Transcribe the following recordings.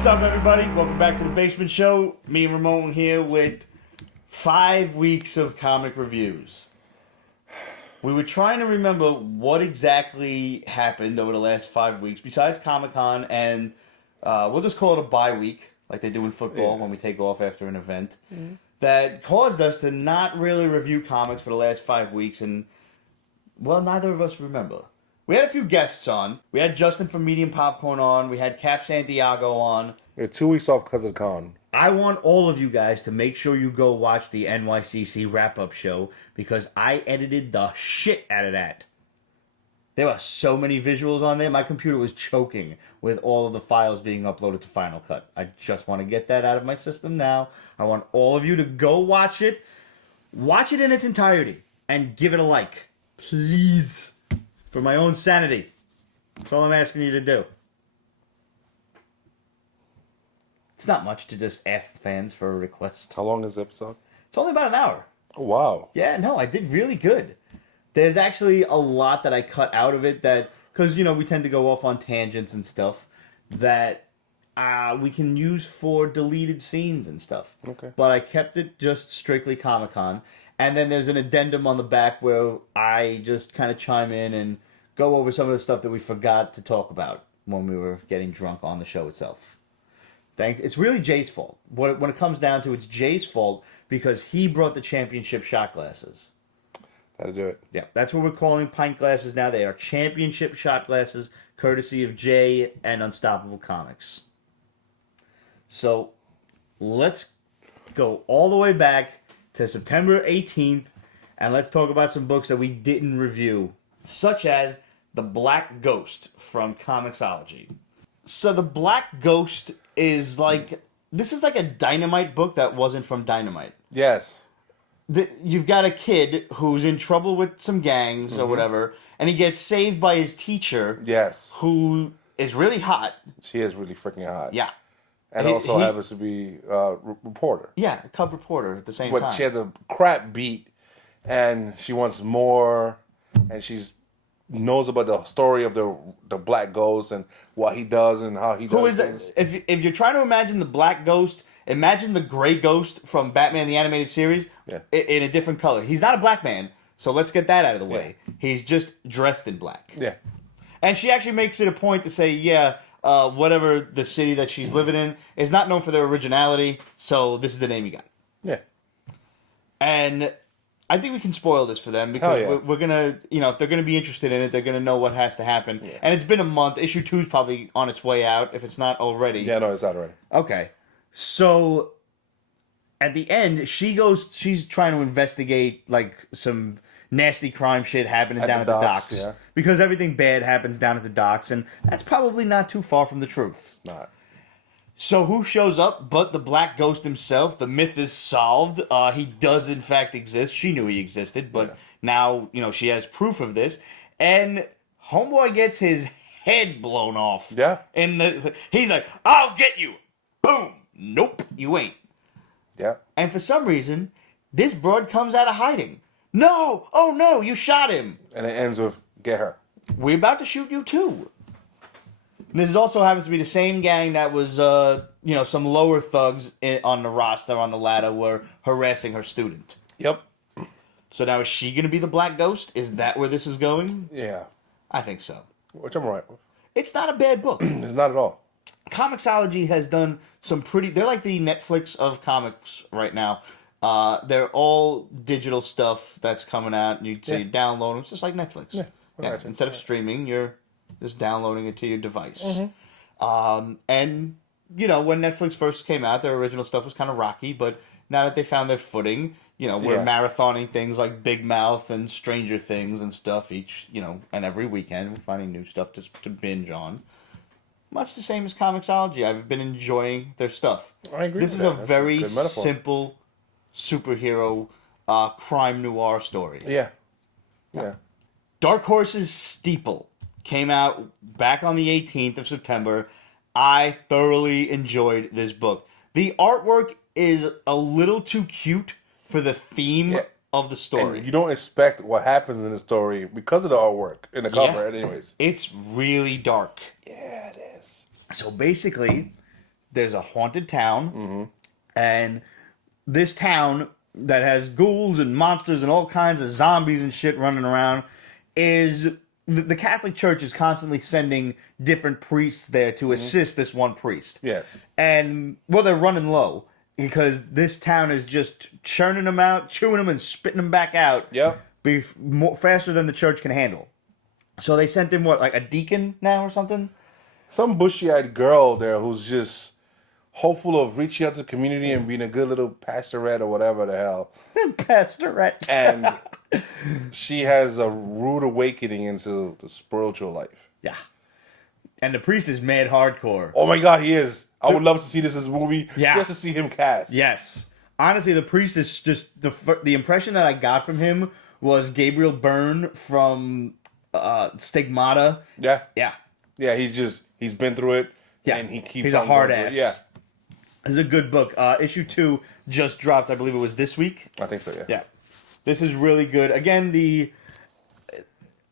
What's up, everybody? Welcome back to the Basement Show. Me and Ramon here with 5 weeks of comic reviews. We were trying to remember what exactly happened over the last 5 weeks, besides Comic-Con, and we'll just call it a bye week, like they do in football when we take off after an event, that caused us to not really review comics for the last 5 weeks, and, well, neither of us remember. We had a few guests on. We had Justin from Medium Popcorn on. We had Cap Santiago on. We had 2 weeks off because of the con. I want all of you guys to make sure you go watch the NYCC wrap-up show because I edited the shit out of that. There were so many visuals on there. My computer was choking with all of the files being uploaded to Final Cut. I just want to get that out of my system now. I want all of you to go watch it. Watch it in its entirety and give it a like. Please. For my own sanity. That's all I'm asking you to do. It's not much to just ask the fans for a request. How long is the episode? It's only about an hour. Oh, wow. Yeah, no, I did really good. There's actually a lot that I cut out of it that, because, you know, we tend to go off on tangents and stuff, that we can use for deleted scenes and stuff. Okay. But I kept it just strictly Comic-Con. And then there's an addendum on the back where I just kind of chime in and go over some of the stuff that we forgot to talk about when we were getting drunk on the show itself. It's really Jay's fault. When it comes down to it, it's Jay's fault because he brought the championship shot glasses. That'll do it. Yeah, that's what we're calling pint glasses now. They are championship shot glasses, courtesy of Jay and Unstoppable Comics. So, let's go all the way back to September 18th, and let's talk about some books that we didn't review, such as The Black Ghost from Comixology. So The Black Ghost is like, this is like a Dynamite book that wasn't from Dynamite. Yes. You've got a kid who's in trouble with some gangs or whatever, and he gets saved by his teacher. Yes. Who is really hot. She is really freaking hot. Yeah. And also happens to be a reporter. Yeah, a cub reporter at the same But time. she has a crap beat, and she wants more, and she's knows about the story of the Black Ghost and what he does and how he does Who is things. that? If you're trying to imagine the Black Ghost, imagine the Gray Ghost from Batman the Animated Series in a different color. He's not a black man, so let's get that out of the way. Yeah. He's just dressed in black. Yeah. And she actually makes it a point to say, whatever the city that she's living in is not known for their originality, so this is the name you got. Yeah. And I think we can spoil this for them because we're going to, if they're going to be interested in it, they're going to know what has to happen. Yeah. And it's been a month. Issue 2 is probably on its way out, if it's not already. Yeah, no, it's out already. Okay. So, at the end, she's trying to investigate, like, some nasty crime shit happening down at the docks. Yeah. Because everything bad happens down at the docks, and that's probably not too far from the truth. It's not. So who shows up but the Black Ghost himself? The myth is solved. He does in fact exist. She knew he existed, but now, she has proof of this. And Homeboy gets his head blown off. Yeah. And he's like, I'll get you. Boom. Nope, you ain't. Yeah. And for some reason, this broad comes out of hiding. No! Oh no, you shot him! And it ends with, get her. We're about to shoot you too. And this also happens to be the same gang that was, some lower thugs on the roster, on the ladder, were harassing her student. Yep. So now is she going to be the Black Ghost? Is that where this is going? Yeah. I think so. Which I'm right with. It's not a bad book. It's not at all. Comixology has done some they're like the Netflix of comics right now. They're all digital stuff that's coming out. You download them. It's just like Netflix. Yeah. Instead of streaming, you're just downloading it to your device. Mm-hmm. And, when Netflix first came out, their original stuff was kind of rocky, but now that they found their footing, we're marathoning things like Big Mouth and Stranger Things and stuff each, and every weekend we're finding new stuff to binge on. Much the same as Comixology. I've been enjoying their stuff. I agree This is a very simple superhero crime noir story. Yeah. Yeah. Dark Horse's Steeple came out back on the 18th of September. I thoroughly enjoyed this book. The artwork is a little too cute for the theme of the story. And you don't expect what happens in the story because of the artwork in the cover anyways. It's really dark. Yeah, it is. So basically, there's a haunted town, and this town that has ghouls and monsters and all kinds of zombies and shit running around is... The Catholic Church is constantly sending different priests there to assist this one priest. Yes. And, well, they're running low because this town is just churning them out, chewing them, and spitting them back out. Yep. Faster than the church can handle. So they sent in, what, like a deacon now or something? Some bushy-eyed girl there who's just hopeful of reaching out to the community and being a good little pastorette or whatever the hell. Pastorette. And she has a rude awakening into the spiritual life. Yeah. And the priest is mad hardcore. Oh my god, he is. I would love to see this as a movie just to see him cast. Yes. Honestly, the priest is just... The impression that I got from him was Gabriel Byrne from Stigmata. Yeah. Yeah. Yeah, he's been through it. Yeah. And he keeps He's on a hard going ass. through it. Yeah. This is a good book. Issue 2 just dropped. I believe it was this week. I think so, yeah. Yeah. This is really good. Again,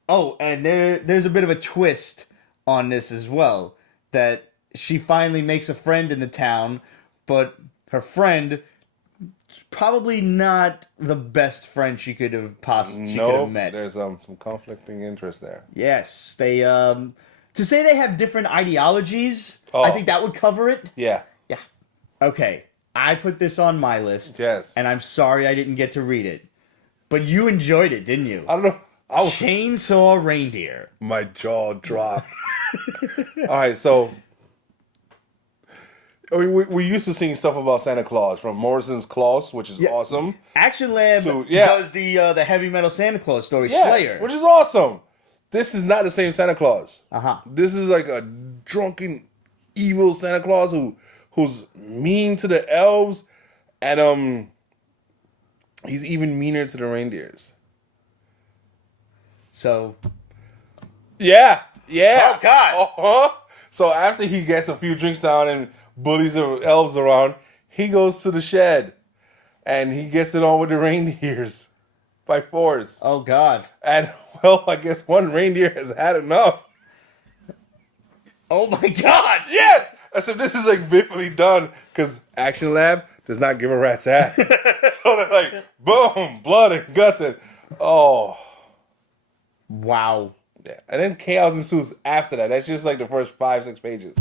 and there's a bit of a twist on this as well. That she finally makes a friend in the town, but her friend probably not the best friend she could have could have met. There's some conflicting interest there. Yes, they to say they have different ideologies. I think that would cover it. Yeah. Yeah. Okay, I put this on my list. Yes. And I'm sorry I didn't get to read it. But you enjoyed it, didn't you? I don't know. Chainsaw Reindeer. My jaw dropped. All right, so we're used to seeing stuff about Santa Claus from Morrison's Claus, which is awesome. Action Lab does the heavy metal Santa Claus story, Slayer. Which is awesome. This is not the same Santa Claus. Uh-huh. This is like a drunken, evil Santa Claus who's mean to the elves, and he's even meaner to the reindeers. So, yeah. Oh God. Uh-huh. So after he gets a few drinks down and bullies the elves around, he goes to the shed, and he gets it on with the reindeers by force. Oh God. And well, I guess one reindeer has had enough. Oh my God. Yes. So this is like vividly done because Action Lab does not give a rat's ass. So they're like, boom, blood and guts, and wow. Yeah. And then chaos ensues after that. That's just like the first 5-6 pages.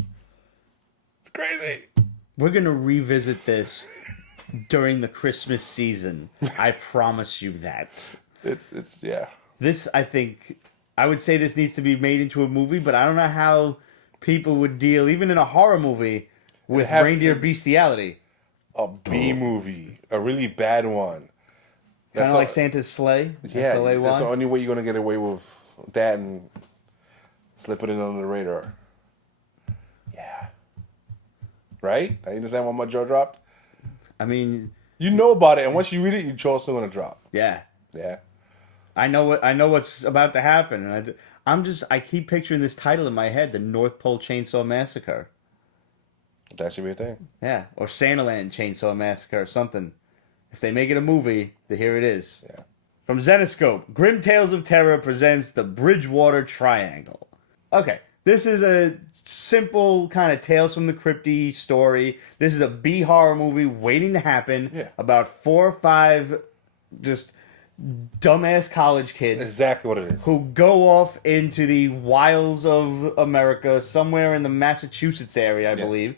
It's crazy. We're gonna revisit this during the Christmas season. I promise you that. It's yeah. This, I think, I would say this needs to be made into a movie, but I don't know how people would deal, even in a horror movie, with reindeer bestiality. A B movie, a really bad one. Kind of like Santa's Sleigh. Yeah, SLA that's the only way you're gonna get away with that and slipping it under the radar. Yeah. Right? I understand why my jaw dropped. I mean, you know about it, and once you read it, your jaw's still gonna drop. Yeah. Yeah. I know what's about to happen, and I keep picturing this title in my head: the North Pole Chainsaw Massacre. That should be a thing. Yeah, or Santaland Chainsaw Massacre or something. If they make it a movie, here it is. Yeah. From Zenescope, Grim Tales of Terror presents the Bridgewater Triangle. Okay, this is a simple kind of Tales from the Crypty story. This is a B-horror movie waiting to happen about 4 or 5 just dumbass college kids. Exactly what it is. Who go off into the wilds of America, somewhere in the Massachusetts area, I believe,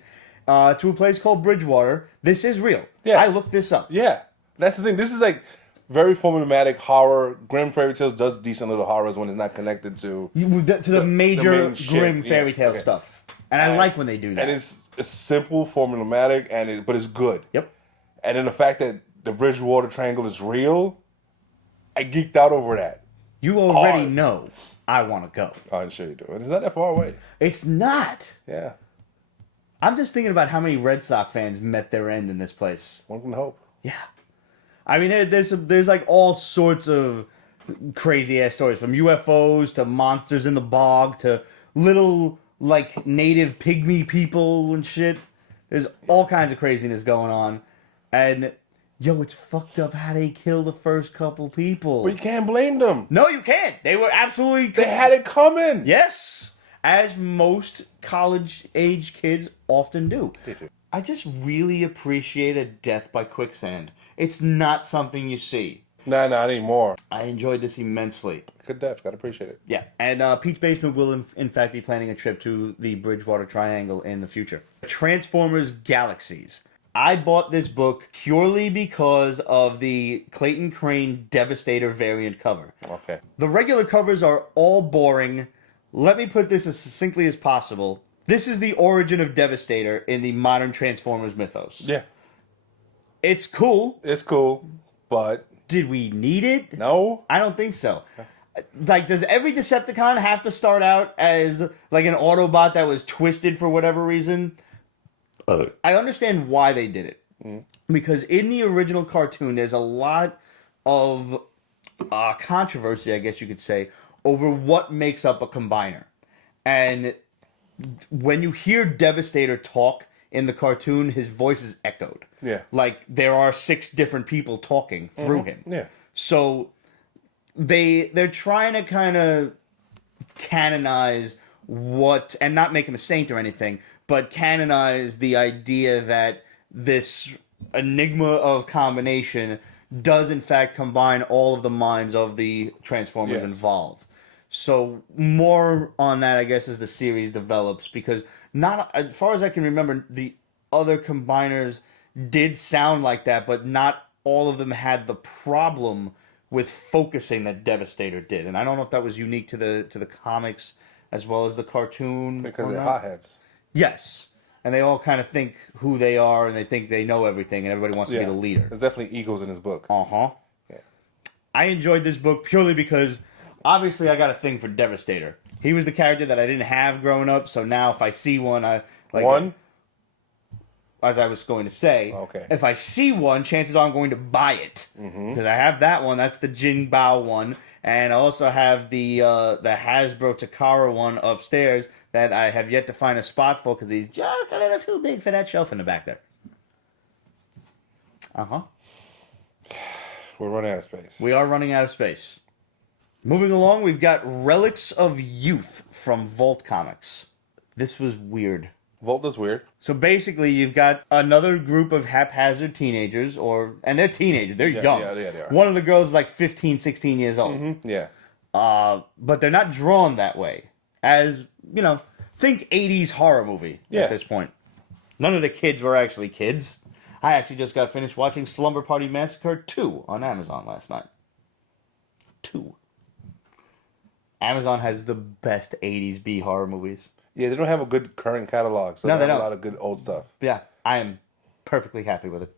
to a place called Bridgewater. This is real. Yeah. I looked this up. Yeah. That's the thing. This is like very formulaic horror. Grimm Fairy Tales does decent little horrors when it's not connected to the major main Grimm fairy tale stuff. And I like when they do that. And it's simple, formulaic, but it's good. Yep. And then the fact that the Bridgewater Triangle is real, I geeked out over that. You already know I want to go. I'm sure you do. It's not that far away. It's not. Yeah. I'm just thinking about how many Red Sox fans met their end in this place. One can hope. Yeah. I mean, there's like all sorts of crazy ass stories, from UFOs to monsters in the bog to little like native pygmy people and shit. There's all kinds of craziness going on, and it's fucked up how they kill the first couple people. But you can't blame them. No, you can't. They were absolutely. They had it coming. Yes, as most college age kids often do. They do. I just really appreciate a death by quicksand. It's not something you see. Nah, not anymore. I enjoyed this immensely. Good death. Gotta appreciate it. Yeah, and Pete's Basement will in fact be planning a trip to the Bridgewater Triangle in the future. Transformers Galaxies. I bought this book purely because of the Clayton Crane Devastator variant cover. Okay. The regular covers are all boring. Let me put this as succinctly as possible. This is the origin of Devastator in the modern Transformers mythos. Yeah. It's cool. It's cool, but... Did we need it? No. I don't think so. Like, does every Decepticon have to start out as, like, an Autobot that was twisted for whatever reason? I understand why they did it. Because in the original cartoon, there's a lot of controversy, I guess you could say, over what makes up a combiner. And when you hear Devastator talk in the cartoon, his voice is echoed. Yeah. Like, there are 6 different people talking through him. Yeah. So they're trying to kind of canonize what, and not make him a saint or anything, but canonize the idea that this enigma of combination does in fact combine all of the minds of the Transformers involved. So more on that, I guess, as the series develops, because not, as far as I can remember, the other combiners did sound like that, but not all of them had the problem with focusing that Devastator did. And I don't know if that was unique to the comics as well as the cartoon. Because they're hotheads. Yes. And they all kind of think who they are, and they think they know everything, and everybody wants to be the leader. There's definitely egos in this book. Uh-huh. Yeah. I enjoyed this book purely because, obviously, I got a thing for Devastator. He was the character that I didn't have growing up, so now if I see one, I... like. One? As I was going to say, if I see one, chances are I'm going to buy it. Because I have that one, that's the Jin Bao one, and I also have the Hasbro Takara one upstairs that I have yet to find a spot for because he's just a little too big for that shelf in the back there. Uh-huh. We're running out of space. We are running out of space. Moving along, we've got Relics of Youth from Vault Comics. This was weird. Vault is weird. So basically, you've got another group of haphazard teenagers, and they're teenagers, they're young. Yeah, they are. One of the girls is like 15, 16 years old. Yeah. But they're not drawn that way. As, think 80s horror movie at this point. None of the kids were actually kids. I actually just got finished watching Slumber Party Massacre 2 on Amazon last night. 2. Amazon has the best 80s B horror movies. Yeah, they don't have a good current catalog, so they have a lot of good old stuff. Yeah, I am perfectly happy with it.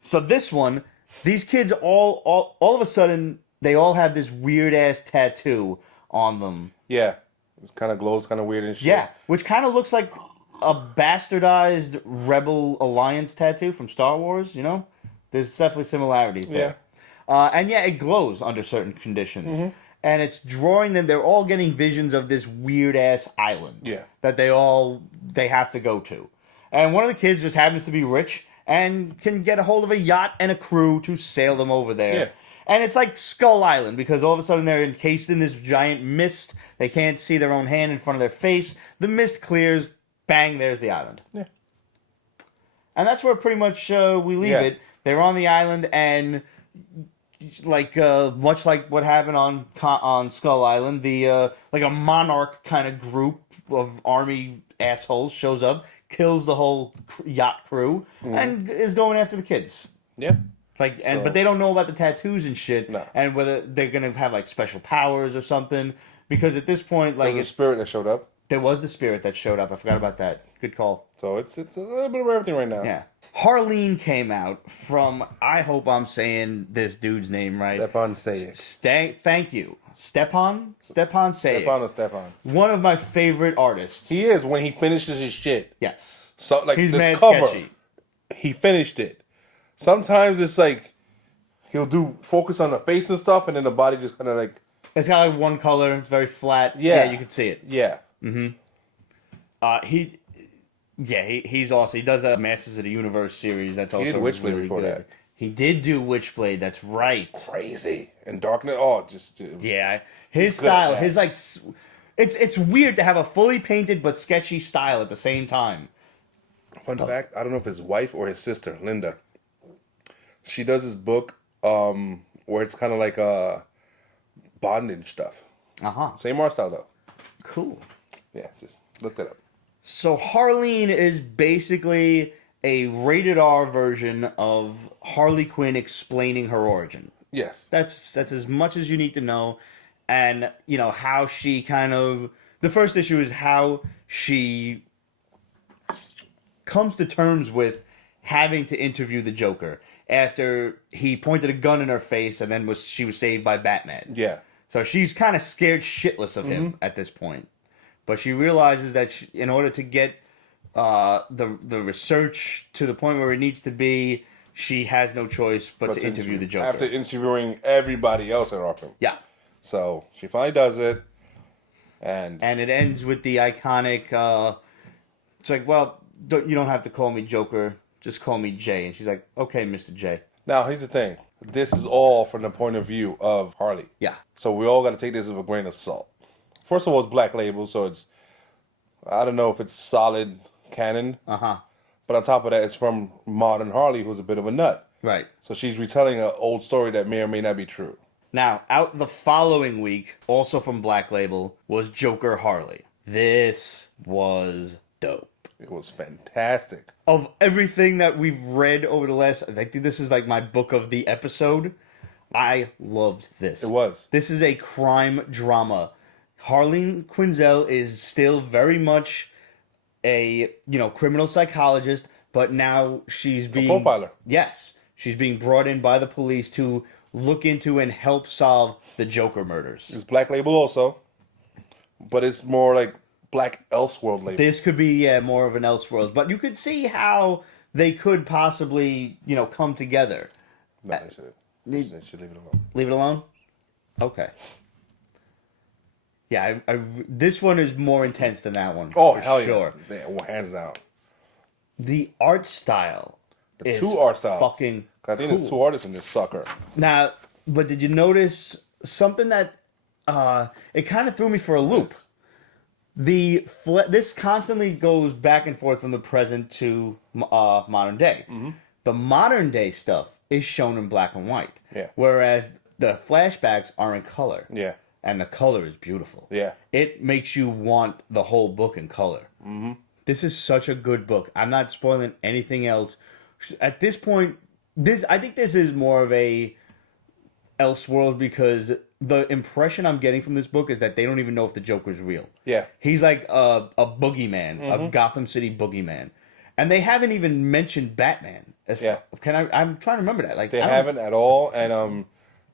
So this one, these kids all of a sudden, they all have this weird-ass tattoo on them. Yeah, it kind of glows kind of weird and shit. Yeah, which kind of looks like a bastardized Rebel Alliance tattoo from Star Wars, There's definitely similarities there. And yeah, it glows under certain conditions. And it's drawing them. They're all getting visions of this weird ass island. Yeah. That they have to go to, and one of the kids just happens to be rich and can get a hold of a yacht and a crew to sail them over there. Yeah. And it's like Skull Island because all of a sudden they're encased in this giant mist. They can't see their own hand in front of their face. The mist clears. Bang! There's the island. Yeah. And that's where pretty much we leave it. They're on the island and. Like much like what happened on Skull Island, the like a monarch kind of group of army assholes shows up, kills the whole yacht crew, and is going after the kids. Yeah. But they don't know about the tattoos and shit, No. and whether they're gonna have like special powers or something. Because at this point, like there was a spirit that showed up. There was the spirit that showed up. I forgot about that. Good call. So it's a little bit of everything right now. Yeah. Harleen came out from, I hope I'm saying this dude's name right. Stepan Sayek. Thank you. Stepan Sayek. Stepan or Stepan. One of my favorite artists. He is when he finishes his shit. Yes. So like he's this mad cover, sketchy. He finished it. Sometimes it's like he'll do focus on the face and stuff, and then the body just kind of like. It's got like one color. It's very flat. Yeah, you can see it. Yeah. He's awesome. He does a Masters of the Universe series. That's also he did Witchblade really before good. that. He did do Witchblade. That's right. Crazy and Darkness. Oh, just yeah. His style. His like. It's weird to have a fully painted but sketchy style at the same time. Fun fact, I don't know if his wife or his sister, Linda. She does this book where it's kind of like bondage stuff. Same art style though. Cool. Yeah, just look that up. So Harleen is basically a rated R version of Harley Quinn explaining her origin. Yes. That's as much as you need to know. And, you know, how she kind of... The first issue is how she comes to terms with having to interview the Joker after he pointed a gun in her face and then she was saved by Batman. Yeah. So she's kind of scared shitless of him at this point. But she realizes that in order to get the research to the point where it needs to be, she has no choice but to interview the Joker. After interviewing everybody else at Arkham. Yeah. So she finally does it. And it ends with the iconic, it's like, well, you don't have to call me Joker, just call me Jay. And she's like, okay, Mr. J. Now, here's the thing. This is all from the point of view of Harley. Yeah. So we all got to take this with a grain of salt. First of all, it's Black Label, so it's... I don't know if it's solid canon. Uh-huh. But on top of that, it's from modern Harley, who's a bit of a nut. Right. So she's retelling an old story that may or may not be true. Now, out the following week, also from Black Label, was Joker Harley. This was dope. It was fantastic. Of everything that we've read over the last... I think this is like my book of the episode. I loved this. It was. This is a crime drama. Harleen Quinzel is still very much a, criminal psychologist, but now she's being... A profiler. Yes. She's being brought in by the police to look into and help solve the Joker murders. It's Black Label also, but it's more like Black Elseworld label. This could be more of an Elseworlds, but you could see how they could possibly, come together. No, they should leave it alone. Leave it alone? Okay. Yeah, this one is more intense than that one. Oh, hell sure. Yeah. Well, hands down. The art style is two art styles. fucking I think cool. there's two artists in this sucker. Now, but did you notice something that it kind of threw me for a loop? This constantly goes back and forth from the present to modern day. Mm-hmm. The modern day stuff is shown in black and white. Yeah. Whereas the flashbacks are in color. Yeah. And the color is beautiful. Yeah. It makes you want the whole book in color. Mm-hmm. This is such a good book. I'm not spoiling anything else. At this point, I think this is more of a Elseworlds because the impression I'm getting from this book is that they don't even know if the Joker's real. Yeah. He's like a boogeyman, a Gotham City boogeyman. And they haven't even mentioned Batman. I'm trying to remember that. Like they haven't at all, and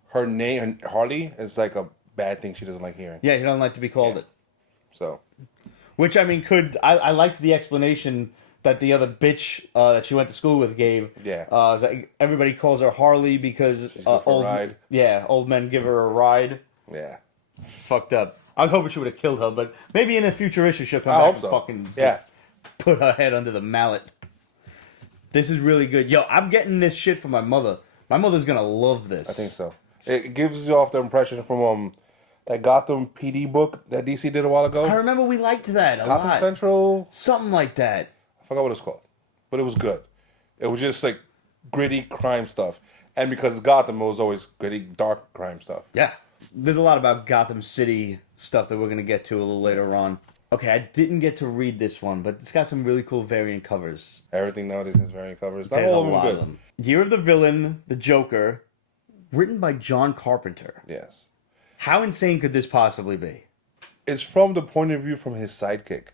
her name, Harley, is like a bad thing she doesn't like hearing. Yeah, he doesn't like to be called it. So, which I mean, I liked the explanation that the other bitch that she went to school with gave. Yeah. Like everybody calls her Harley because she's good for a ride. Yeah, old men give her a ride. Yeah. Fucked up. I was hoping she would have killed her, but maybe in a future issue she'll come back and fucking just put her head under the mallet. This is really good. Yo, I'm getting this shit from my mother. My mother's gonna love this. I think so. It gives you off the impression from that Gotham PD book that DC did a while ago. I remember we liked that a lot. Gotham Central? Something like that. I forgot what it's called. But it was good. It was just like gritty crime stuff. And because Gotham, it was always gritty, dark crime stuff. Yeah. There's a lot about Gotham City stuff that we're going to get to a little later on. Okay, I didn't get to read this one, but it's got some really cool variant covers. Everything nowadays has variant covers. Not There's a all lot good. of them. Year of the Villain, The Joker, written by John Carpenter. Yes. How insane could this possibly be? It's from the point of view from his sidekick.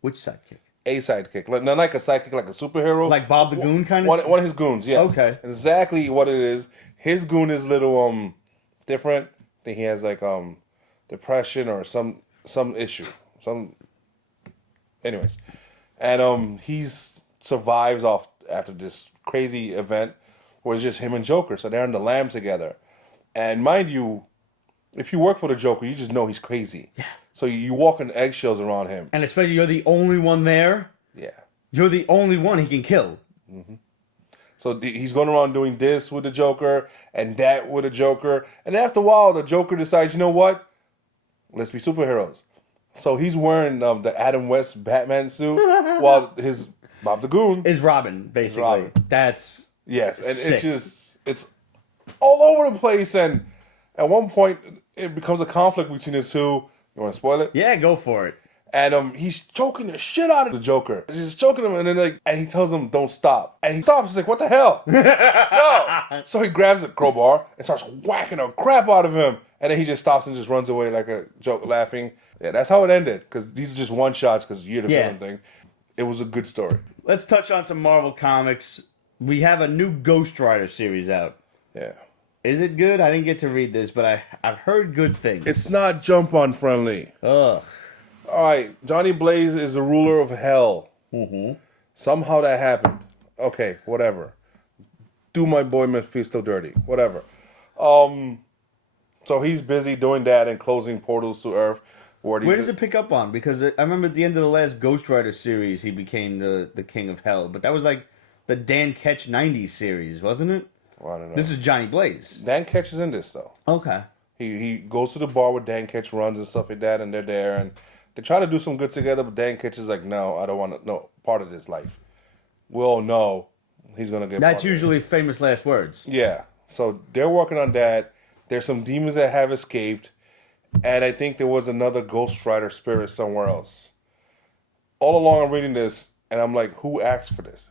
Which sidekick? A sidekick. Not like a sidekick, like a superhero. Like Bob the Goon kind of? One of his goons, yes. Okay. Exactly what it is. His goon is a little different. I think he has like depression or some issue. Anyways. And he's survives after this crazy event where it's just him and Joker. So they're in the Lambs together. And mind you, if you work for the Joker, you just know he's crazy. Yeah. So you walk on eggshells around him. And especially you're the only one there. Yeah. You're the only one he can kill. Mm-hmm. So he's going around doing this with the Joker and that with the Joker. And after a while, the Joker decides, you know what? Let's be superheroes. So he's wearing the Adam West Batman suit while his Bob the Goon is Robin, basically. Robin. That's yes, and sick. it's all over the place, and at one point it becomes a conflict between the two. You want to spoil it? Yeah, go for it. And he's choking the shit out of the Joker. He's just choking him, and then and he tells him, "Don't stop." And he stops. He's like, "What the hell?" No. So he grabs a crowbar and starts whacking the crap out of him, and then he just stops and just runs away like a joke, laughing. Yeah, that's how it ended. Because these are just one shots. Because you're the film thing. It was a good story. Let's touch on some Marvel comics. We have a new Ghost Rider series out. Yeah. Is it good? I didn't get to read this, but I've heard good things. It's not jump on friendly. Ugh. All right, Johnny Blaze is the ruler of hell. Mm-hmm. Somehow that happened. Okay, whatever. Do my boy Mephisto dirty. Whatever. So he's busy doing that and closing portals to Earth. Where does it pick up on? Because I remember at the end of the last Ghost Rider series, he became the king of hell. But that was like the Dan Ketch 90s series, wasn't it? Well, I don't know. This is Johnny Blaze. Dan Ketch is in this, though. Okay. He goes to the bar where Dan Ketch runs and stuff like that, and they're there, and they try to do some good together, but Dan Ketch is like, no, I don't want to, no, part of this life. We all know he's going to get That's usually famous last words. Yeah. So they're working on that. There's some demons that have escaped, and I think there was another Ghost Rider spirit somewhere else. All along I'm reading this, and I'm like, who asked for this?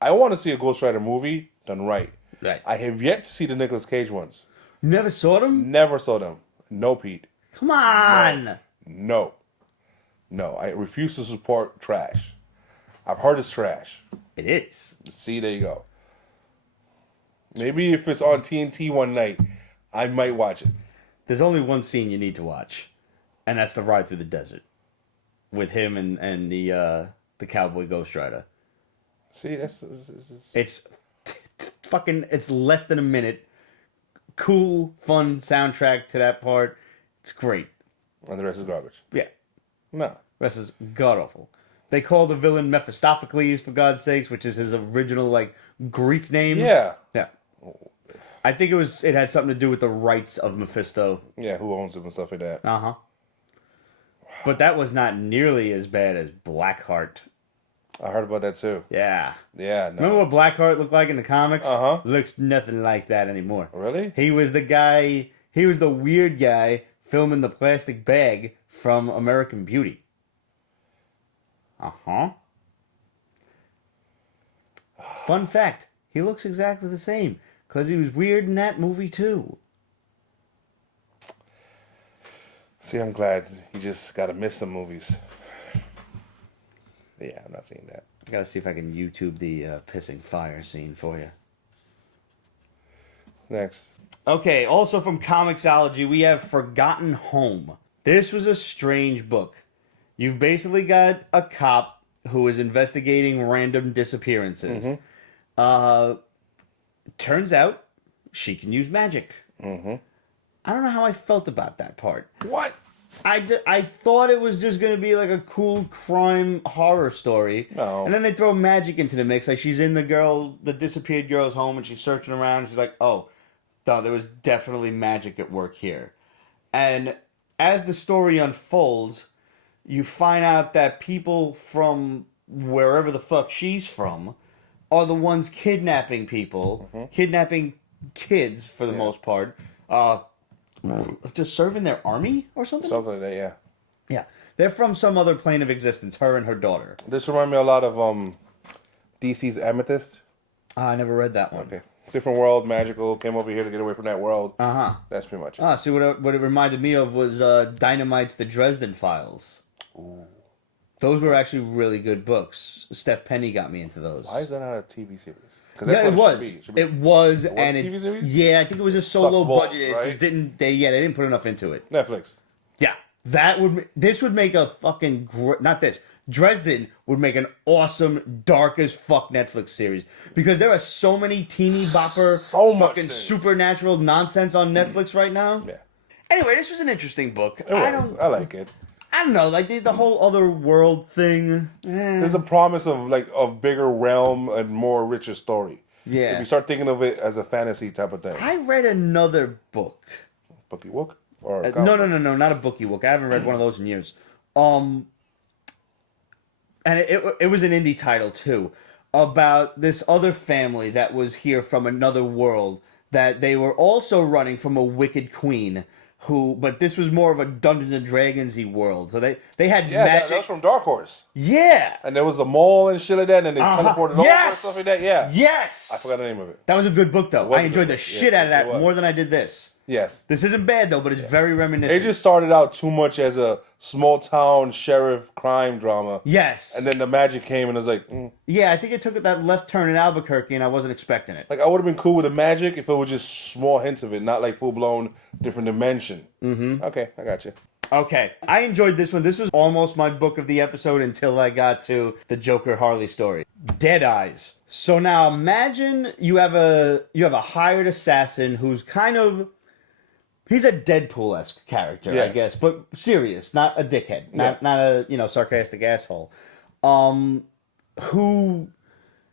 I want to see a Ghost Rider movie done right. Right. I have yet to see the Nicolas Cage ones. You never saw them? Never saw them. No, Pete. Come on. No. I refuse to support trash. I've heard it's trash. It is. See, there you go. Maybe if it's on TNT one night, I might watch it. There's only one scene you need to watch, and that's the ride through the desert with him and the cowboy Ghost Rider. See, It's fucking. It's less than a minute. Cool, fun soundtrack to that part. It's great. And the rest is garbage. Yeah. No. The rest is god awful. They call the villain Mephistopheles, for God's sakes, which is his original like Greek name. Yeah. Yeah. I think it had something to do with the rights of Mephisto. Yeah, who owns it and stuff like that. Uh-huh. But that was not nearly as bad as Blackheart. I heard about that too. Yeah. Yeah, no. Remember what Blackheart looked like in the comics? Uh-huh. Looks nothing like that anymore. Really? He was the weird guy filming the plastic bag from American Beauty. Uh-huh. Fun fact, he looks exactly the same, because he was weird in that movie too. See, I'm glad you just gotta miss some movies. Yeah, I'm not seeing that. I gotta see if I can YouTube the pissing fire scene for you. Next. Okay, also from Comixology, we have Forgotten Home. This was a strange book. You've basically got a cop who is investigating random disappearances. Turns out she can use magic. I don't know how I felt about that part. What? I thought it was just going to be like a cool crime horror story. No. And then they throw magic into the mix. Like she's in the disappeared girl's home and she's searching around. And she's like, oh, no, there was definitely magic at work here. And as the story unfolds, you find out that people from wherever the fuck she's from are the ones kidnapping people, kidnapping kids for the most part, to serve in their army or something? Something like that, yeah. Yeah. They're from some other plane of existence, her and her daughter. This reminds me a lot of DC's Amethyst. I never read that one. Okay. Different world, magical, came over here to get away from that world. Uh-huh. That's pretty much it. See, what it reminded me of was Dynamite's The Dresden Files. Ooh. Those were actually really good books. Steph Penny got me into those. Why is that not a TV series? Yeah, it was. It was, and TV series? Yeah, I think it was just so low balls, budget. right? It just didn't. They didn't put enough into it. Netflix. Yeah, this would make a fucking not this. Dresden would make an awesome, dark as fuck Netflix series because there are so many teeny bopper, fucking supernatural nonsense on Netflix right now. Yeah. Anyway, this was an interesting book. I like it. I don't know, like the whole other world thing. There's a promise of bigger realm and more richer story. Yeah. If you start thinking of it as a fantasy type of thing. I read another book. Bookie Wook? Or No, not a bookie book. I haven't read one of those in years. and it was an indie title too, about this other family that was here from another world, that they were also running from a wicked queen but this was more of a Dungeons and Dragons-y world. So they had magic. That was from Dark Horse. Yeah. And there was a mall and shit like that, and then they teleported over and stuff like that. Yeah. Yes. I forgot the name of it. That was a good book, though. I enjoyed the shit out of that more than I did this. Yes. This isn't bad, though, but it's very reminiscent. It just started out too much as a small-town sheriff crime drama. Yes. And then the magic came, and it was like... Yeah, I think it took that left turn in Albuquerque, and I wasn't expecting it. Like, I would have been cool with the magic if it was just small hints of it, not like full-blown different dimension. Mm-hmm. Okay, I got you. Okay, I enjoyed this one. This was almost my book of the episode until I got to the Joker Harley story. Dead Eyes. So now imagine you have a hired assassin who's kind of... He's a Deadpool-esque character, yes. I guess, but serious, not a dickhead, not a sarcastic asshole. Who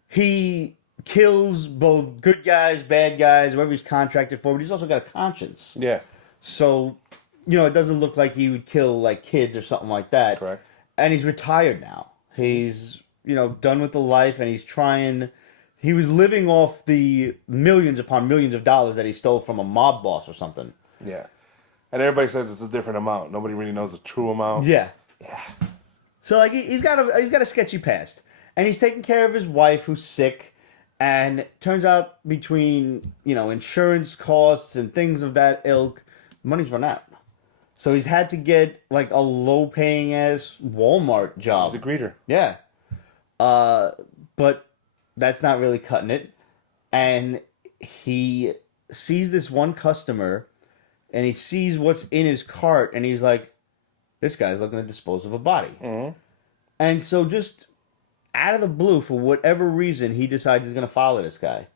he kills both good guys, bad guys, whoever he's contracted for, but he's also got a conscience. Yeah. So, it doesn't look like he would kill like kids or something like that. Correct. And he's retired now. He's done with the life, and he's trying. He was living off the millions upon millions of dollars that he stole from a mob boss or something. Yeah. And everybody says it's a different amount. Nobody really knows the true amount. Yeah. Yeah. So like he's got a sketchy past. And he's taking care of his wife who's sick, and it turns out between, insurance costs and things of that ilk, money's run out. So he's had to get like a low paying ass Walmart job. He's a greeter. Yeah. But that's not really cutting it. And he sees this one customer, and he sees what's in his cart, and he's like, this guy's looking to dispose of a body. Mm-hmm. And so just out of the blue, for whatever reason, he decides he's going to follow this guy.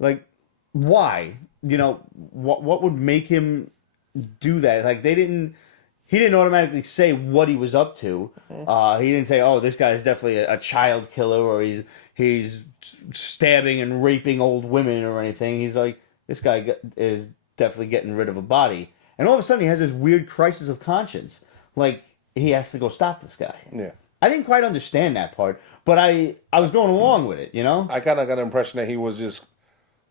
Like, why? What would make him do that? Like, he didn't automatically say what he was up to. Mm-hmm. He didn't say, oh, this guy's definitely a child killer, or he's stabbing and raping old women or anything. He's like, this guy is definitely getting rid of a body. And all of a sudden he has this weird crisis of conscience. Like, he has to go stop this guy. Yeah. I didn't quite understand that part, but I was going along with it, I kind of got the impression that he was just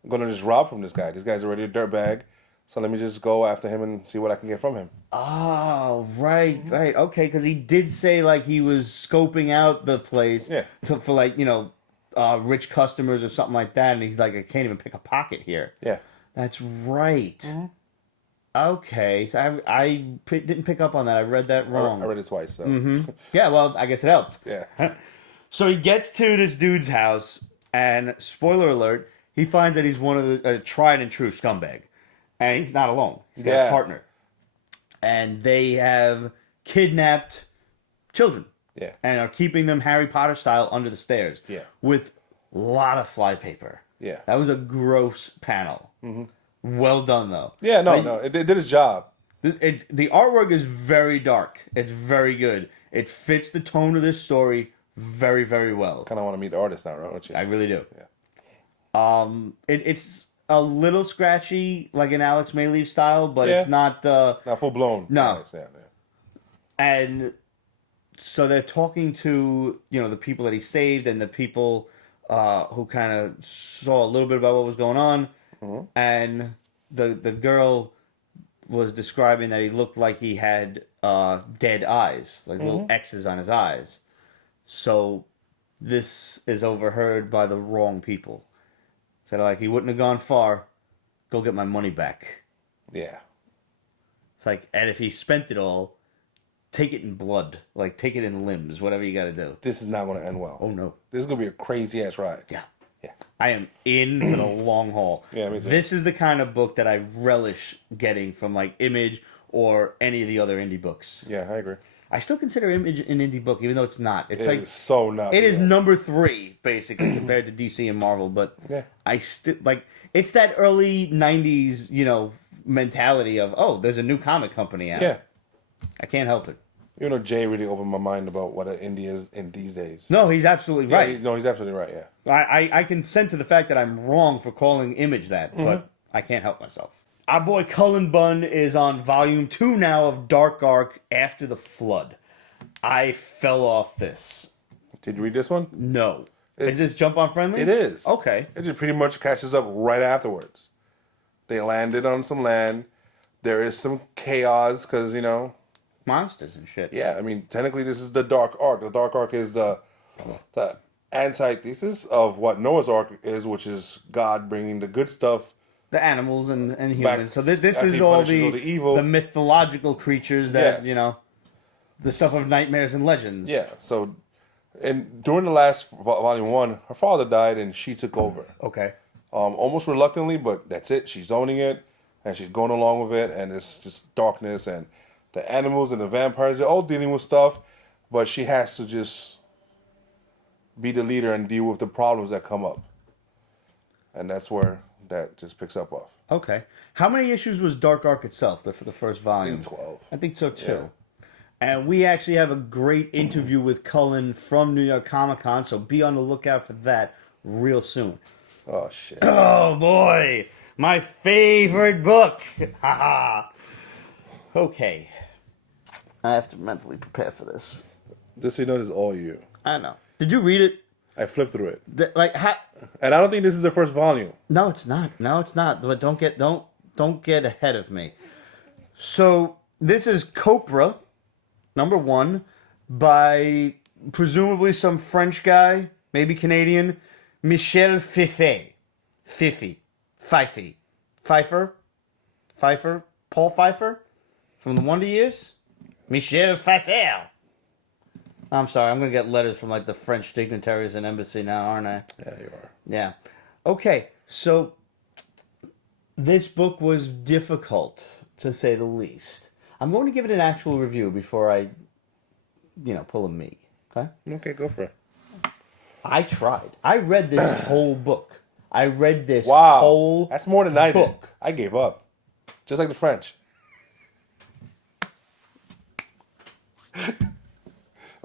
going to just rob from this guy. This guy's already a dirtbag, so let me just go after him and see what I can get from him. Oh, right. Okay, because he did say, like, he was scoping out the place for, like, rich customers or something like that, and he's like, I can't even pick a pocket here. Yeah. That's right. Mm-hmm. Okay, so I didn't pick up on that. I read that wrong. I read it twice, so. Mm-hmm. Yeah, well, I guess it helped. Yeah. So he gets to this dude's house, and spoiler alert, he finds that he's one of the tried and true scumbag. And he's not alone. He's got a partner. And they have kidnapped children. Yeah. And are keeping them Harry Potter style under the stairs. Yeah. With a lot of flypaper. Yeah. That was a gross panel. Mm-hmm. Well done, though. Yeah, no. It did its job. The artwork is very dark. It's very good. It fits the tone of this story very, very well. Kind of want to meet the artist now, right? Don't you? I really do. Yeah. It's a little scratchy, like an Alex Mayleaf style, but it's not... not full-blown. No. Yeah. And so they're talking to, the people that he saved and the people who kind of saw a little bit about what was going on. Mm-hmm. And the girl was describing that he looked like he had dead eyes, like little X's on his eyes. So this is overheard by the wrong people. Said, like, he wouldn't have gone far. Go get my money back. Yeah. It's like, and if he spent it all, take it in blood. Like, take it in limbs, whatever you got to do. This is not going to end well. Oh, no. This is going to be a crazy-ass ride. Yeah. Yeah. I am in for the long haul. Yeah, me too. This is the kind of book that I relish getting from, like, Image or any of the other indie books. Yeah, I agree. I still consider Image an indie book, even though it's not. It's like so not. It is number 3, basically, compared to DC and Marvel. But I still like it's that early '90s, mentality of there's a new comic company out. Yeah, I can't help it. Jay really opened my mind about what an indie is in these days. No, he's absolutely right. He's absolutely right. Yeah, I consent to the fact that I'm wrong for calling Image that, but I can't help myself. Our boy Cullen Bunn is on volume 2 now of Dark Arc After the Flood. I fell off this. Did you read this one? No. Is this Jump On friendly? It is. Okay. It just pretty much catches up right afterwards. They landed on some land. There is some chaos because, Monsters and shit. Yeah, I mean, technically this is the Dark Ark. The Dark Ark is the antithesis of what Noah's Ark is, which is God bringing the good stuff. The animals and humans. Back So this after is he all punishes all the evil. the mythological creatures that, Yes. The stuff of nightmares and legends. Yeah, so during the last volume 1, her father died and she took over. Okay. Almost reluctantly, but that's it. She's owning it and she's going along with it, and it's just darkness and the animals and the vampires, they're all dealing with stuff, but she has to just be the leader and deal with the problems that come up. And that's where that just picks up off. Okay. How many issues was Dark Ark itself for the first volume? I think 12. I think so too. Yeah. And we actually have a great interview with Cullen from New York Comic Con, so be on the lookout for that real soon. Oh, shit. Oh boy, my favorite book. Haha. Okay. I have to mentally prepare for this. Just so you know, this is all you. I know. Did you read it? I flipped through it. And I don't think this is the first volume. No, it's not. No, it's not. But don't get ahead of me. So this is Copra, #1, by presumably some French guy, maybe Canadian, Michel Pfeiffer, Paul Pfeiffer, from the Wonder Years, Michel Pfeiffer. I'm sorry, I'm going to get letters from the French dignitaries and embassy now, aren't I? Yeah, you are. Yeah. Okay, so this book was difficult, to say the least. I'm going to give it an actual review before I, pull a me. Okay? Okay, go for it. I tried. I read this whole book. I read this Wow. whole That's more than I did. book. I gave up. Just like the French.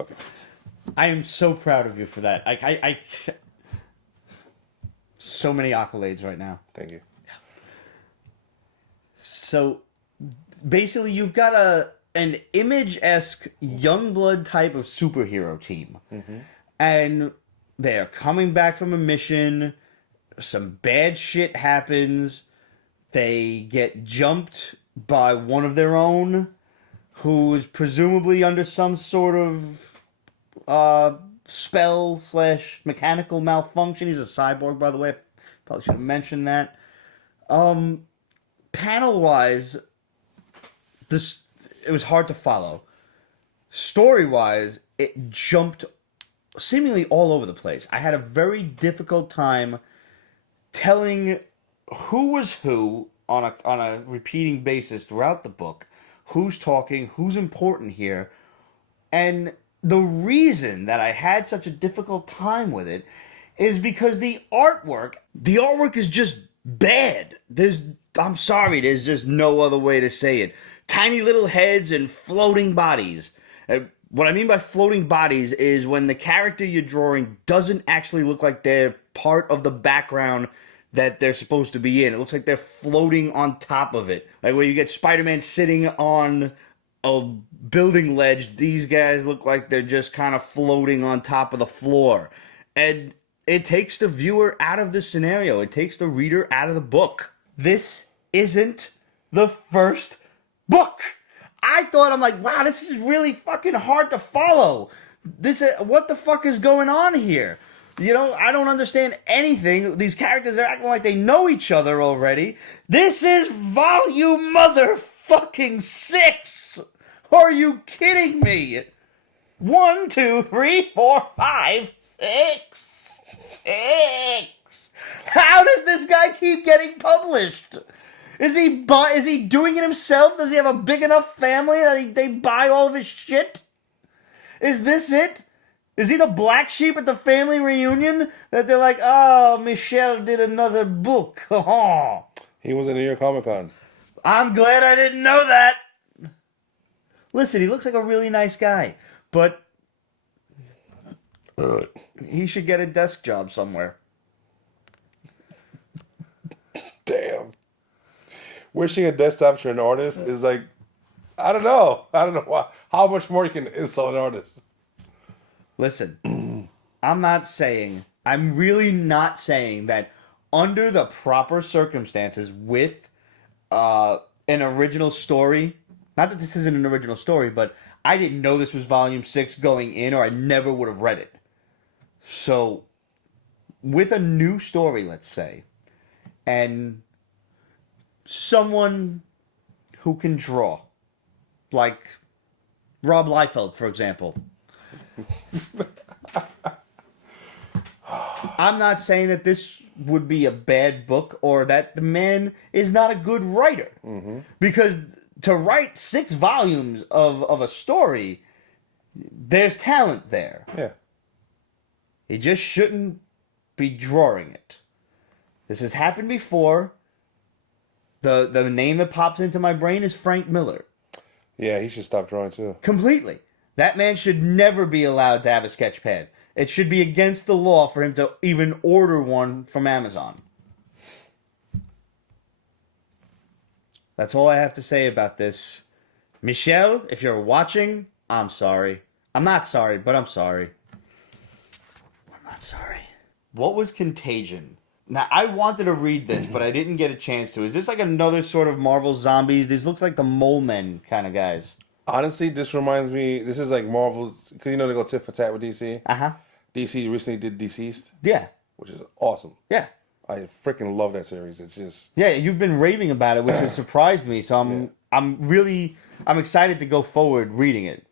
Okay. I am so proud of you for that. I so many accolades right now. Thank you. So basically, you've got an Image-esque Youngblood type of superhero team, and they're coming back from a mission. Some bad shit happens. They get jumped by one of their own, who is presumably under some sort of spell / mechanical malfunction. He's a cyborg, by the way. Probably should have mentioned that. Panel-wise, it was hard to follow. Story-wise, it jumped seemingly all over the place. I had a very difficult time telling who was who on a repeating basis throughout the book. Who's talking, who's important here. And the reason that I had such a difficult time with it is because the artwork is just bad. I'm sorry, there's just no other way to say it. Tiny little heads and floating bodies. And what I mean by floating bodies is when the character you're drawing doesn't actually look like they're part of the background that they're supposed to be in. It looks like they're floating on top of it. Like where you get Spider-Man sitting on a building ledge, these guys look like they're just kind of floating on top of the floor. And it takes the viewer out of the scenario. It takes the reader out of the book. This isn't the first book. I'm like, wow, this is really fucking hard to follow. What the fuck is going on here? I don't understand anything. These characters are acting like they know each other already. This is volume motherfucking 6. Are you kidding me? 1, 2, 3, 4, 5, 6. 6. How does this guy keep getting published? Is he doing it himself? Does he have a big enough family that they buy all of his shit? Is this it? Is he the black sheep at the family reunion that they're like, oh, Michelle did another book? Oh. He was in New York Comic Con. I'm glad I didn't know that. Listen, he looks like a really nice guy, but he should get a desk job somewhere. Damn. Wishing a desktop to an artist is like, I don't know why. How much more you can insult an artist. Listen, I'm really not saying that under the proper circumstances with an original story, not that this isn't an original story, but I didn't know this was volume 6 going in, or I never would have read it. So, with a new story, let's say, and someone who can draw, like Rob Liefeld, for example. I'm not saying that this would be a bad book or that the man is not a good writer. Mm-hmm. Because to write 6 volumes of a story, there's talent there. Yeah. He just shouldn't be drawing it. This has happened before. The name that pops into my brain is Frank Miller. Yeah, he should stop drawing too. Completely. That man should never be allowed to have a sketch pad. It should be against the law for him to even order one from Amazon. That's all I have to say about this. Michelle, if you're watching, I'm sorry. I'm not sorry, but I'm sorry. I'm not sorry. What was Contagion? Now, I wanted to read this, but I didn't get a chance to. Is this like another sort of Marvel Zombies? These look like the Mole Men kind of guys. Honestly, this reminds me... This is like Marvel's... Because you know they go tit for tat with DC? Uh-huh. DC recently did Deceased. Yeah. Which is awesome. Yeah. I freaking love that series. It's just... Yeah, you've been raving about it, which has surprised me. So I'm excited to go forward reading it.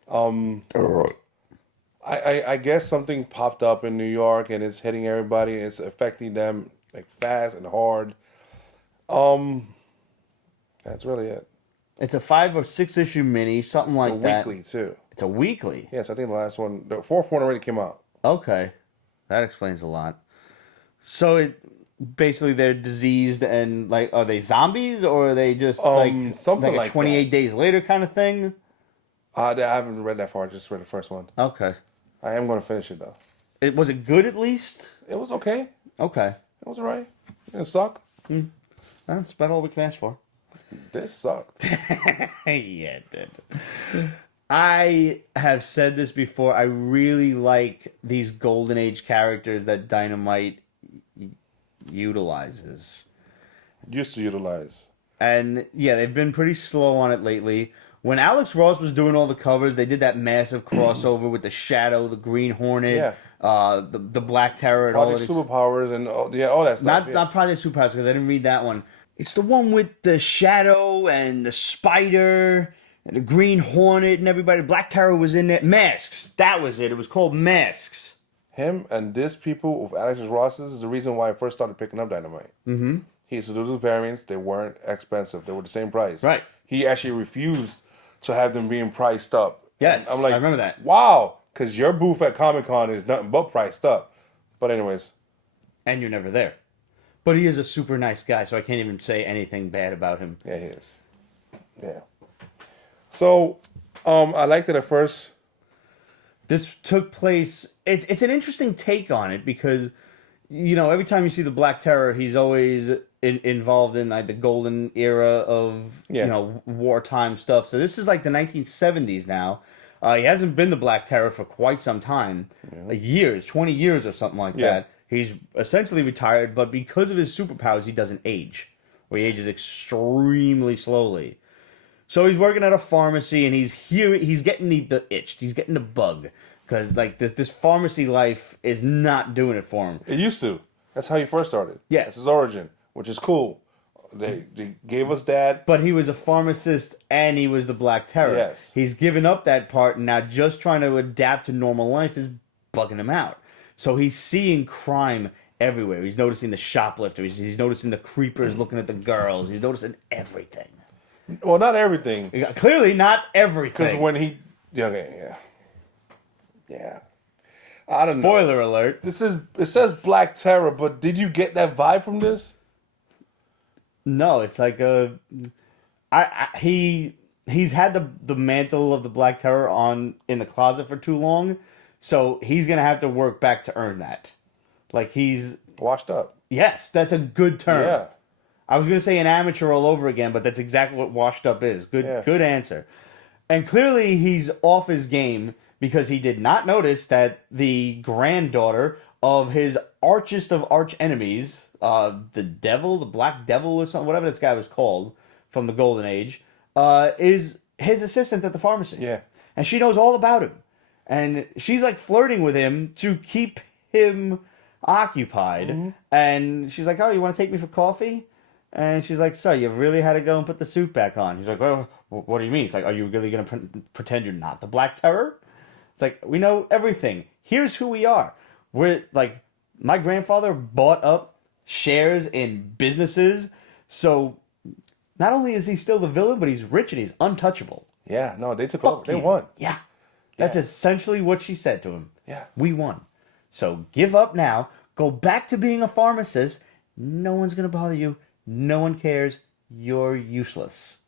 I guess something popped up in New York and it's hitting everybody and it's affecting them like fast and hard. That's really it. It's a 5 or 6 issue mini, something like that. It's a weekly too. It's a weekly? Yes, I think the last one, the 4th one already came out. Okay. That explains a lot. So basically they're diseased and like, are they zombies or are they just something like a 28 days later kind of thing? I haven't read that far. I just read the first one. Okay. I am going to finish it though. Was it good at least? It was okay. Okay. It was alright. It didn't suck. That's about all we can ask for. This sucked. Yeah, it did. I have said this before. I really like these Golden Age characters that Dynamite utilizes. Used to utilize. And yeah, they've been pretty slow on it lately. When Alex Ross was doing all the covers, they did that massive crossover with the Shadow, the Green Hornet, the Black Terror, and Project Superpowers, and all that stuff. Not Project Superpowers, because I didn't read that one. It's the one with the Shadow and the Spider and the Green Hornet and everybody. Black Terror was in there. Masks. That was it. It was called Masks. Him and this people with Alex Ross's is the reason why I first started picking up Dynamite. Mm-hmm. He used to do the variants. They weren't expensive. They were the same price. Right. He actually refused to have them being priced up. Yes, I'm like, I remember that. Wow, because your booth at Comic-Con is nothing but priced up. But anyways. And you're never there. But he is a super nice guy, so I can't even say anything bad about him. Yeah, he is. Yeah. So, I liked it at first. This took place... It's an interesting take on it, because, you know, every time you see the Black Terror, he's always involved in, like, the golden era of, you know, wartime stuff. So this is, like, the 1970s now. He hasn't been the Black Terror for quite some time. Like years, 20 years or something like that. He's essentially retired, but because of his superpowers, he doesn't age. Or he ages extremely slowly. So he's working at a pharmacy, and he's getting the itch. He's getting the bug. Because, like, this pharmacy life is not doing it for him. It used to. That's how he first started. Yeah. That's his origin, which is cool. They gave us that. But he was a pharmacist, and he was the Black Terror. Yes. He's given up that part, and now just trying to adapt to normal life is bugging him out. So he's seeing crime everywhere. He's noticing the shoplifters. He's noticing the creepers looking at the girls. He's noticing everything. Well, not everything. Clearly not everything. Because when he... Yeah. I don't know. Spoiler alert. It says Black Terror, but did you get that vibe from this? No, it's like he's had the mantle of the Black Terror on in the closet for too long, so he's gonna have to work back to earn that. Like he's washed up. Yes, that's a good term. Yeah. I was gonna say an amateur all over again, but that's exactly what washed up is. Good answer. And clearly he's off his game because he did not notice that the granddaughter of his archest of arch enemies, the devil, the Black Devil or something, whatever this guy was called from the Golden Age, is his assistant at the pharmacy. Yeah. And she knows all about him. And she's like flirting with him to keep him occupied. Mm-hmm. And she's like, oh, you want to take me for coffee? And she's like, so you really had to go and put the suit back on? He's like, well, what do you mean? It's like, are you really going to pretend you're not the Black Terror? It's like, we know everything. Here's who we are. We're like, my grandfather bought up shares in businesses. So not only is he still the villain, but he's rich and he's untouchable. Yeah, no, they took over. They won. Yeah. That's essentially what she said to him. Yeah. We won. So give up now. Go back to being a pharmacist. No one's going to bother you. No one cares. You're useless.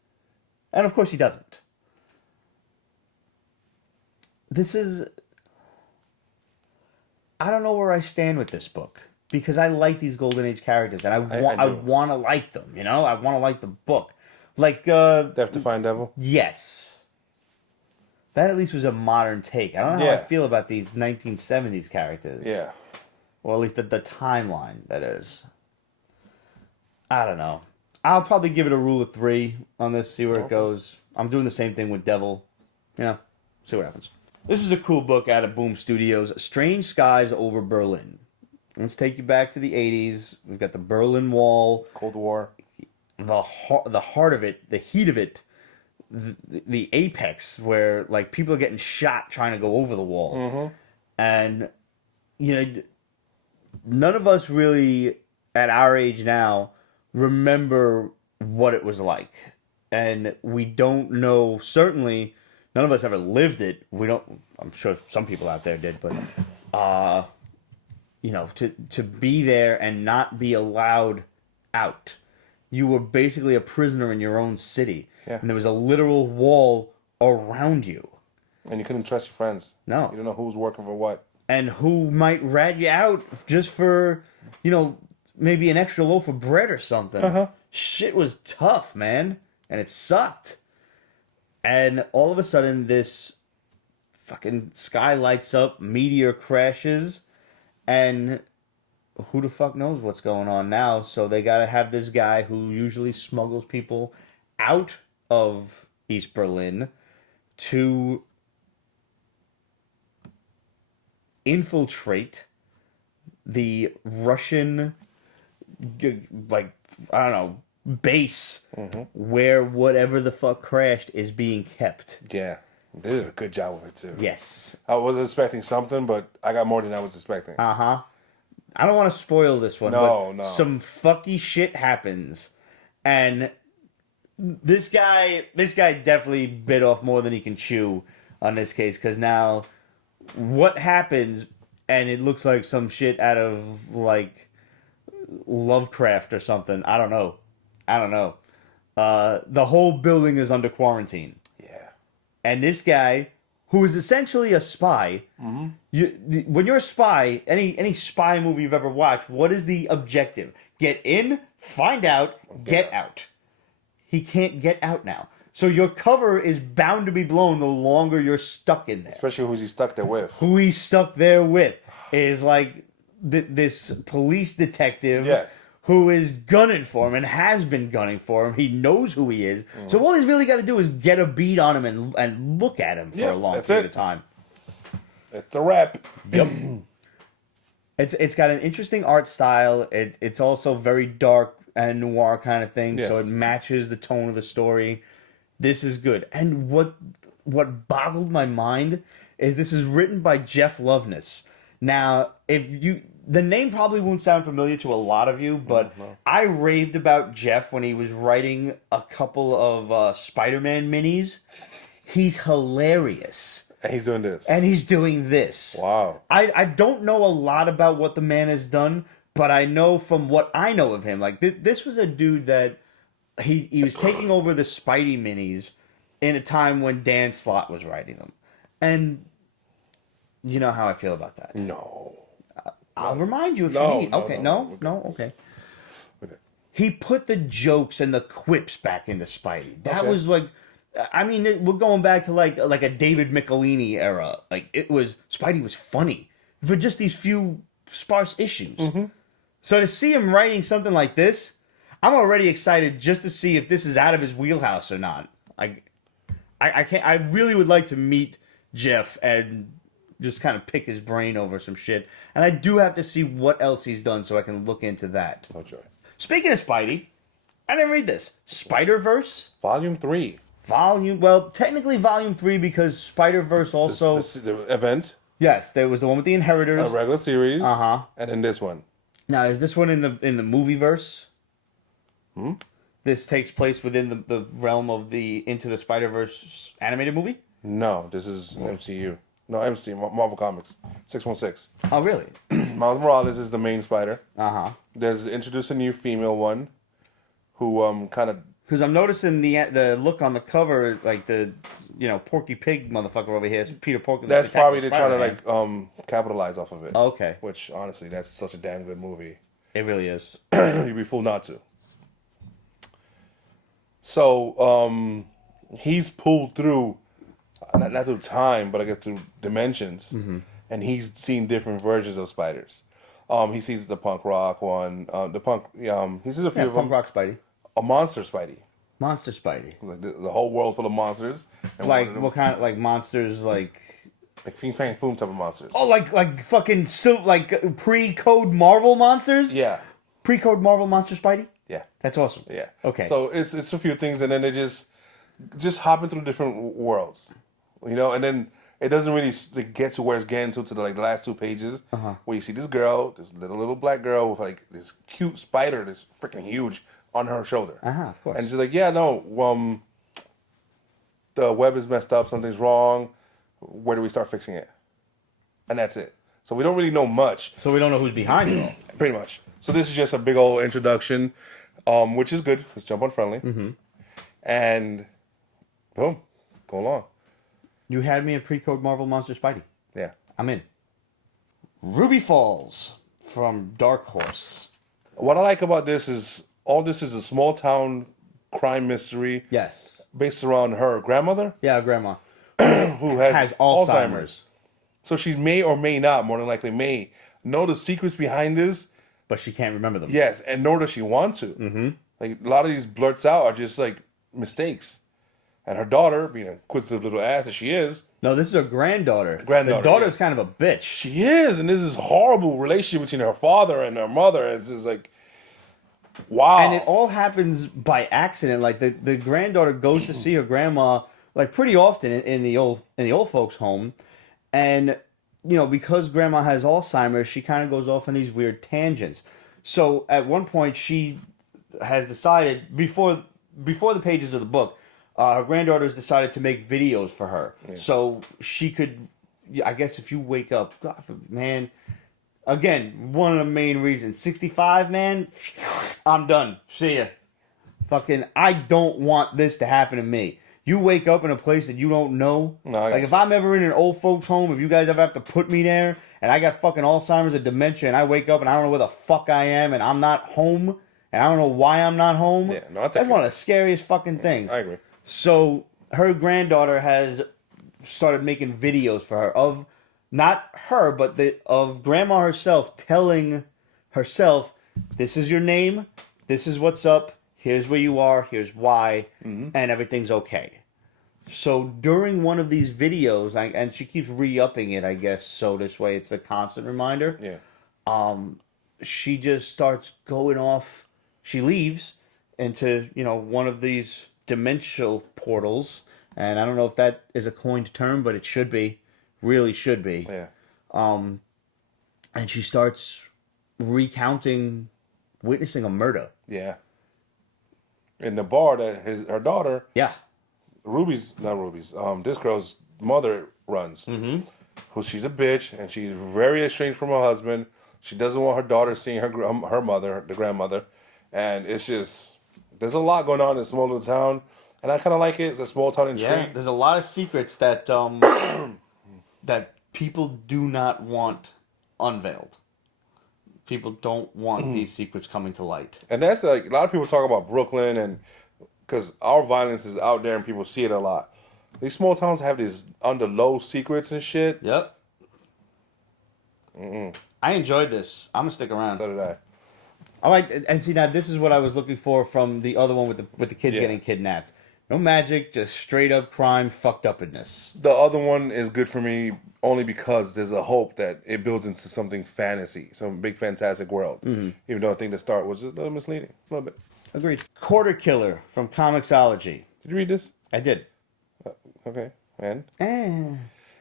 And of course he doesn't. This is... I don't know where I stand with this book. Because I like these Golden Age characters. And I want to like them, you know? I want to like the book. Like... Death Defying Devil? Yes. That at least was a modern take. I don't know how I feel about these 1970s characters. Yeah. Or at least the timeline, that is. I don't know. I'll probably give it a rule of 3 on this, see where it goes. I'm doing the same thing with Devil. You know, see what happens. This is a cool book out of Boom Studios, Strange Skies Over Berlin. Let's take you back to the 80s. We've got the Berlin Wall. Cold War. The heart of it, the heat of it. The apex where like people are getting shot trying to go over the wall. Mm-hmm. And you know, none of us really at our age now remember what it was like, and we don't know, certainly none of us ever lived it. We don't, I'm sure some people out there did, but you know, to be there and not be allowed out. You were basically a prisoner in your own city. Yeah. And there was a literal wall around you. And you couldn't trust your friends. No. You don't know who's working for what. And who might rat you out just for, you know, maybe an extra loaf of bread or something. Uh-huh. Shit was tough, man. And it sucked. And all of a sudden, this fucking sky lights up, meteor crashes, and who the fuck knows what's going on now? So they gotta have this guy who usually smuggles people out of East Berlin to infiltrate the Russian, like, I don't know, base where whatever the fuck crashed is being kept. Yeah. They did a good job of it, too. Yes. I was expecting something, but I got more than I was expecting. Uh-huh. I don't want to spoil this one, but some fucky shit happens. And this guy definitely bit off more than he can chew on this case, because now what happens, and it looks like some shit out of, like, Lovecraft or something. I don't know. The whole building is under quarantine. Yeah. And this guy, who is essentially a spy, when you're a spy, any spy movie you've ever watched, what is the objective? Get in, find out, get out. He can't get out now. So your cover is bound to be blown the longer you're stuck in there. Especially who's he stuck there with. Who he's stuck there with is like this police detective who is gunning for him and has been gunning for him. He knows who he is. So all he's really got to do is get a beat on him and look at him for a long period of time. It's a wrap. Yep. It's got an interesting art style. It's also very dark and noir kind of thing, so it matches the tone of the story. This is good. And what boggled my mind is this is written by Jeff Loveness. Now, the name probably won't sound familiar to a lot of you, but I raved about Jeff when he was writing a couple of Spider-Man minis. He's hilarious. And he's doing this. And he's doing this. Wow. I don't know a lot about what the man has done, but I know from what I know of him, like this was a dude that he was taking over the Spidey minis in a time when Dan Slott was writing them. And you know how I feel about that. No. I'll remind you if you need. Okay, no, okay. He put the jokes and the quips back into Spidey. That was like I mean, we're going back to like a David Michelini era. Like Spidey was funny for just these few sparse issues. So to see him writing something like this, I'm already excited just to see if this is out of his wheelhouse or not. Like, I can't. I really would like to meet Jeff and just kind of pick his brain over some shit. And I do have to see what else he's done so I can look into that. Okay. Speaking of Spidey, I didn't read this. Spider-Verse? Volume 3. Well, technically Volume 3 because Spider-Verse also... The event. Yes, there was the one with the Inheritors. A regular series. Uh-huh. And then this one. Now, is this one in the movieverse? This takes place within the realm of the Into the Spider-Verse animated movie? No, this is MCU. No, Marvel Comics. 616. Oh, really? Miles Morales is the main Spider. Uh-huh. There's introduced a new female one who kind of... Because I'm noticing the look on the cover, like the, Porky Pig motherfucker over here. It's Peter Porky. That's probably they're trying to, capitalize off of it. Oh, okay. Which, honestly, that's such a damn good movie. It really is. You'd be fool not to. So, he's pulled through, not through time, but I guess through dimensions. And he's seen different versions of spiders. He sees the punk rock one. He sees a few of them. Punk rock Spidey. A monster Spidey. Monster Spidey. Like the whole world full of monsters. And Like, what kind of, like, monsters, like... Like Fiend Fang Foom type of monsters. Oh, like fucking, pre-code Marvel monsters? Yeah. Pre-code Marvel monster Spidey? Yeah. That's awesome. Yeah. Okay. So it's a few things, and then they just hopping through different worlds, and then it doesn't really get to where it's getting to the last 2 pages, where you see this girl, this little black girl with like this cute spider that's freaking huge on her shoulder. Of course. And she's like, yeah, no, the web is messed up, something's wrong. Where do we start fixing it? And that's it. So we don't really know much. So we don't know who's behind it all. Pretty much. So this is just a big old introduction, which is good. It's jump on friendly. And boom, go along. You had me a pre-code Marvel monster Spidey. Yeah. I'm in. Ruby Falls from Dark Horse. What I like about this is all this is a small town crime mystery. Yes. Based around her grandmother. Yeah, grandma. Who has Alzheimer's. So she may or may not, more than likely may, know the secrets behind this. But she can't remember them. Yes, and nor does she want to. Like, a lot of these blurts out are just, like, mistakes. And her daughter, being a inquisitive little ass that she is... No, this is her granddaughter. Granddaughter, the daughter's yes. kind of a bitch. She is, and this is horrible relationship between her father and her mother. It's just like... Wow. And it all happens by accident. Like, the granddaughter goes to see her grandma, like, pretty often in the old folks' home. And... because grandma has Alzheimer's, she kind of goes off on these weird tangents. So at one point, she has decided, before the pages of the book, her granddaughter's decided to make videos for her. Yeah. So she could, I guess if you wake up, God, man, again, one of the main reasons, 65, man, I'm done. See ya. Fucking, I don't want this to happen to me. You wake up in a place that you don't know. No, like, if I'm ever in an old folks' home, if you guys ever have to put me there, and I got fucking Alzheimer's or dementia, and I wake up and I don't know where the fuck I am, and I'm not home, and I don't know why I'm not home. Yeah, no, that's one of the scariest fucking things. I agree. So, her granddaughter has started making videos for her of, not her, but of grandma herself telling herself, this is your name, this is what's up, here's where you are, here's why, and everything's okay. So during one of these videos, and she keeps re-upping it, I guess, so this way it's a constant reminder. Yeah. She just starts going off. She leaves into, one of these dimensional portals. And I don't know if that is a coined term, but it should be. Really should be. Yeah. And she starts witnessing a murder. Yeah. In the bar that her daughter... Yeah. This girl's mother runs. Who she's a bitch, and she's very estranged from her husband. She doesn't want her daughter seeing her mother, the grandmother. And it's just, there's a lot going on in this small little town. And I kind of like it. It's a small town intrigue. Yeah, there's a lot of secrets that that people do not want unveiled. People don't want these secrets coming to light. And that's like, a lot of people talk about Brooklyn and because our violence is out there and people see it a lot. These small towns have these under low secrets and shit. Yep. I enjoyed this. I'm gonna stick around. So did I. I like, and see now this is what I was looking for from the other one with the kids getting kidnapped. No magic, just straight up crime, fucked upness. The other one is good for me only because there's a hope that it builds into something fantasy, some big fantastic world. Mm-hmm. Even though I think the start was a little misleading, a little bit. Agreed. Quarter Killer from Comixology. Did you read this? I did. Okay, and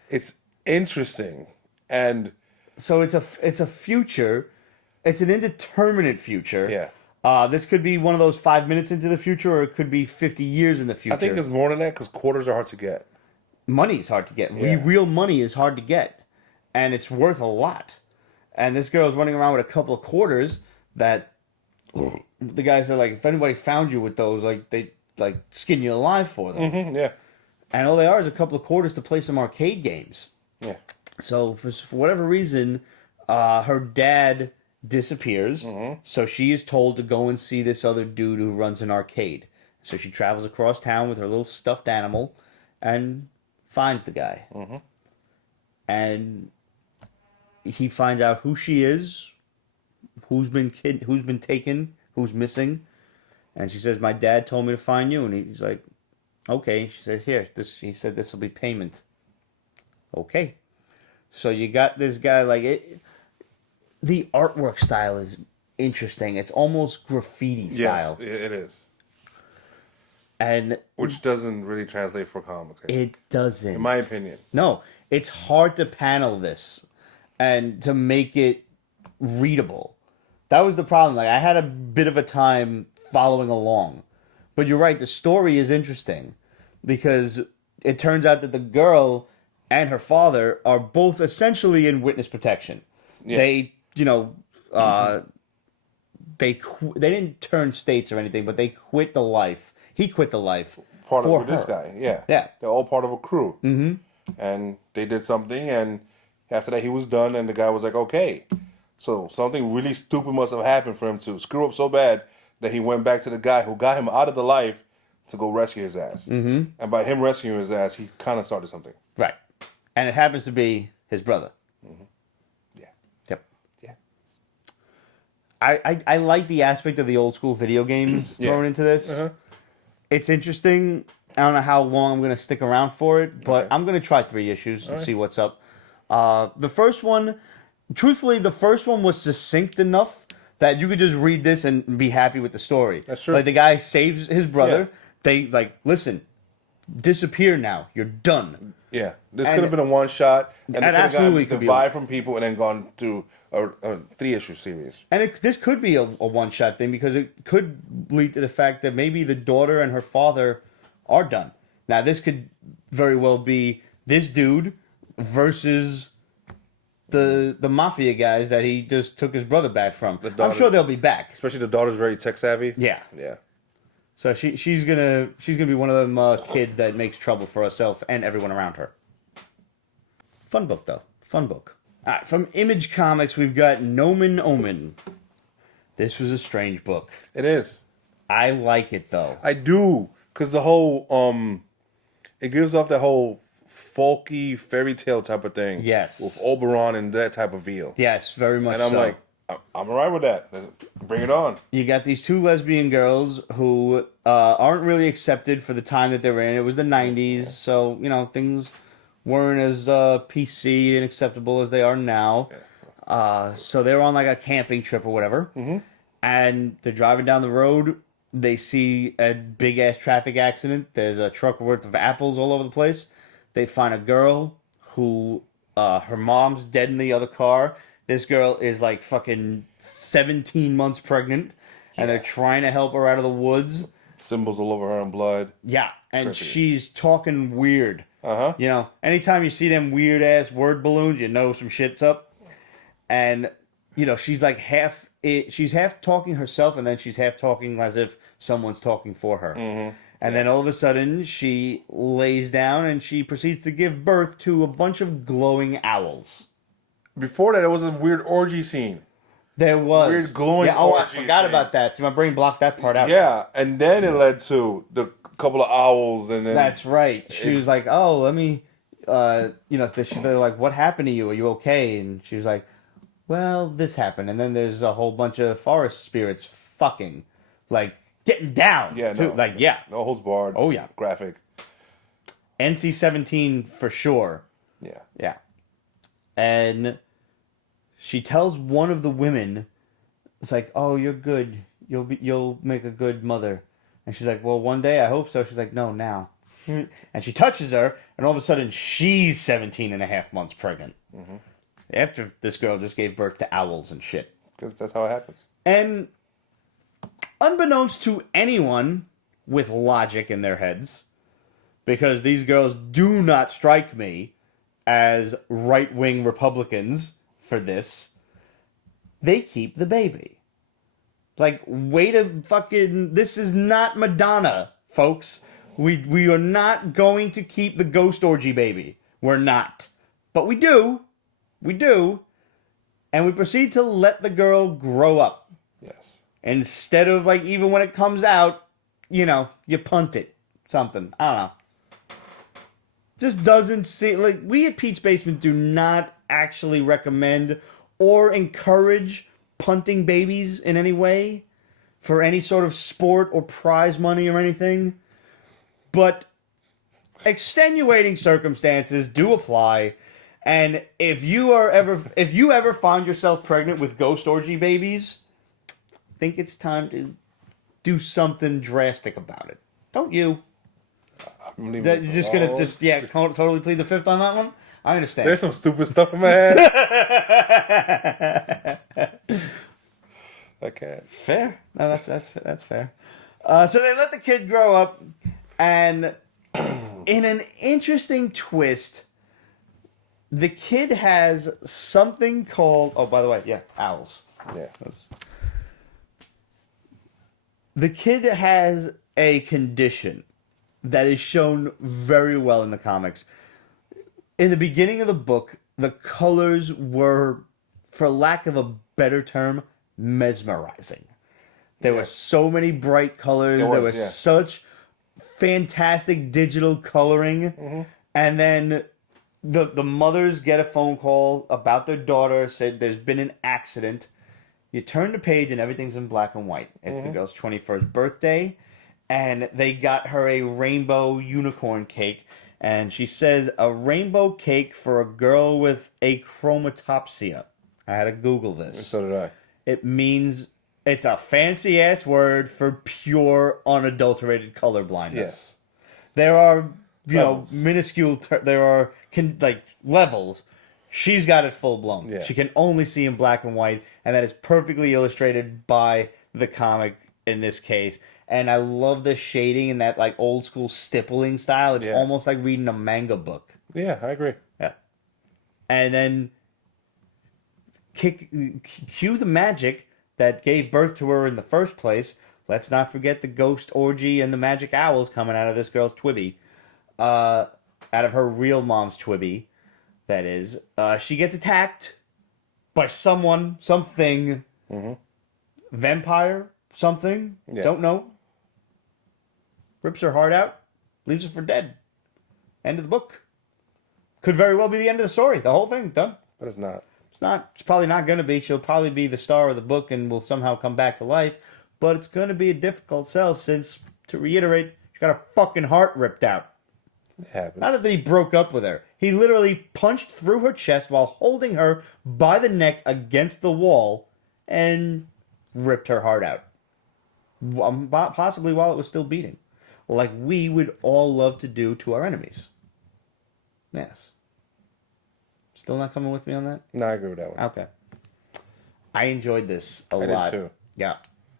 it's interesting, and so it's a future. It's an indeterminate future. Yeah. This could be one of those 5 minutes into the future, or it could be 50 years in the future. I think it's more than that because quarters are hard to get. Money's hard to get. Yeah. Real money is hard to get, and it's worth a lot. And this girl's running around with a couple of quarters that the guy said, like, if anybody found you with those, like, they like skin you alive for them. Mm-hmm, yeah. And all they are is a couple of quarters to play some arcade games. Yeah. So for whatever reason, her dad disappears. Mm-hmm. So she is told to go and see this other dude who runs an arcade. So she travels across town with her little stuffed animal and finds the guy. Mm-hmm. And he finds out who she is, who's been taken, who's missing. And she says, "My dad told me to find you." And he's like, "Okay." She says, "Here, this." He said, "This will be payment." Okay. So you got this guy, like, it. The artwork style is interesting. It's almost graffiti style. Yes, it is. And which doesn't really translate for comics. It doesn't. In my opinion. No. It's hard to panel this and to make it readable. That was the problem. Like, I had a bit of a time following along. But you're right, the story is interesting because it turns out that the girl and her father are both essentially in witness protection. Yeah. They, they didn't turn states or anything, but they quit the life. He quit the life part for of her. This guy, yeah. Yeah. They're all part of a crew. Mm-hmm. And they did something, and after that he was done, and the guy was like, okay. So something really stupid must have happened for him to screw up so bad that he went back to the guy who got him out of the life to go rescue his ass. Mm-hmm. And by him rescuing his ass, he kind of started something. Right. And it happens to be his brother. Mm-hmm. Yeah. Yep. Yeah. I like the aspect of the old school video games thrown into this. Uh-huh. It's interesting. I don't know how long I'm going to stick around for it, but I'm going to try 3 issues and see what's up. The first one, truthfully, was succinct enough that you could just read this and be happy with the story. That's true. Like, the guy saves his brother. Yeah. They, like, listen, disappear now. You're done. Yeah. This could have been a one-shot. And it absolutely could be the vibe from people and then gone to a 3-issue series. And this could be a one-shot thing because it could lead to the fact that maybe the daughter and her father are done. Now, this could very well be this dude versus the mafia guys that he just took his brother back from. I'm sure they'll be back. Especially the daughter's very tech-savvy. Yeah. Yeah. So she's gonna be one of them kids that makes trouble for herself and everyone around her. Fun book, though. Fun book. All right, from Image Comics, we've got Nomen Omen. This was a strange book. It is. I like it, though. I do, because the whole, it gives off that whole folky fairy tale type of thing. Yes. With Oberon and that type of feel. Yes, very much so. And I'm like, I'm alright with that. Bring it on. You got these 2 lesbian girls who aren't really accepted for the time that they're in. It was the 90s, so, things weren't as PC and acceptable as they are now. So they're on like a camping trip or whatever. Mm-hmm. And they're driving down the road. They see a big-ass traffic accident. There's a truck worth of apples all over the place. They find a girl who, her mom's dead in the other car. This girl is like fucking 17 months pregnant. And they're trying to help her out of the woods. Symbols all over her and blood. Yeah, and she's talking weird. Uh-huh. Anytime you see them weird ass word balloons, you know some shit's up. And she's like she's half talking herself, and then she's half talking as if someone's talking for her. Mm-hmm. And then all of a sudden, she lays down and she proceeds to give birth to a bunch of glowing owls. Before that, it was a weird orgy scene. There was weird glowing. Yeah. Oh, I orgy forgot things. about that. See, my brain blocked that part out. Yeah, and then it led to the couple of owls, and then That's right. She was like, "Oh, let me." They're like, "What happened to you? Are you okay?" And she was like, "Well, this happened." And then there's a whole bunch of forest spirits fucking, like getting down. Yeah, too. no, Like yeah, no holds barred. Oh, yeah. graphic. NC-17 for sure. Yeah, Yeah. And she tells one of the women, it's like, "Oh, you're good. You'll make a good mother." And she's like, "Well, one day I hope so." She's like, "No, now." And she touches her, and all of a sudden she's 17 and a half months pregnant. Mm-hmm. After this girl just gave birth to owls and shit. because that's how it happens. And unbeknownst to anyone with logic in their heads, because these girls do not strike me as right-wing Republicans for this, they keep the baby. Like, way to fucking... This is not Madonna, folks. We are not going to keep the ghost orgy baby. We're not. But we do. We do. And we proceed to let the girl grow up. Yes. Instead of, like, even when it comes out, you punt it. Something. I don't know. Just doesn't seem... Like, we at Pete's Basement do not actually recommend or encourage punting babies in any way for any sort of sport or prize money or anything. But extenuating circumstances do apply, and if you ever find yourself pregnant with ghost orgy babies, I think it's time to do something drastic about it. Don't you? You're just gonna totally plead the fifth on that one? I understand. There's some stupid stuff in my head. I can't. Fair. No, that's fair. So they let the kid grow up, and in an interesting twist, the kid has something called... Oh, by the way, yeah, owls. Yeah. The kid has a condition that is shown very well in the comics. In the beginning of the book, the colors were, for lack of a better term, mesmerizing. There were so many bright colors. There was such fantastic digital coloring. Mm-hmm. And then the mothers get a phone call about their daughter, said there's been an accident. You turn the page and everything's in black and white. It's the girl's 21st birthday. And they got her a rainbow unicorn cake. And she says, a rainbow cake for a girl with achromatopsia. I had to Google this. So did I. It means... It's a fancy-ass word for pure, unadulterated color blindness. Yes. There are, minuscule... levels. She's got it full-blown. Yeah. She can only see in black and white, and that is perfectly illustrated by the comic in this case. And I love the shading and that, old-school stippling style. It's almost like reading a manga book. Yeah, I agree. Yeah. And then cue the magic that gave birth to her in the first place. Let's not forget the ghost orgy and the magic owls coming out of this girl's twibby. Out of her real mom's twibby, that is. She gets attacked by someone, something. Mm-hmm. Vampire, something. Yeah. Don't know. Rips her heart out. Leaves her for dead. End of the book. Could very well be the end of the story. The whole thing, done. But it's not. It's not. It's probably not going to be. She'll probably be the star of the book and will somehow come back to life. But it's going to be a difficult sell since, to reiterate, she got her fucking heart ripped out. It happens. Not that he broke up with her. He literally punched through her chest while holding her by the neck against the wall and ripped her heart out. Possibly while it was still beating. Like we would all love to do to our enemies. Yes. Still not coming with me on that? No, I agree with that one. Okay. I enjoyed this a lot. I did too. Yeah.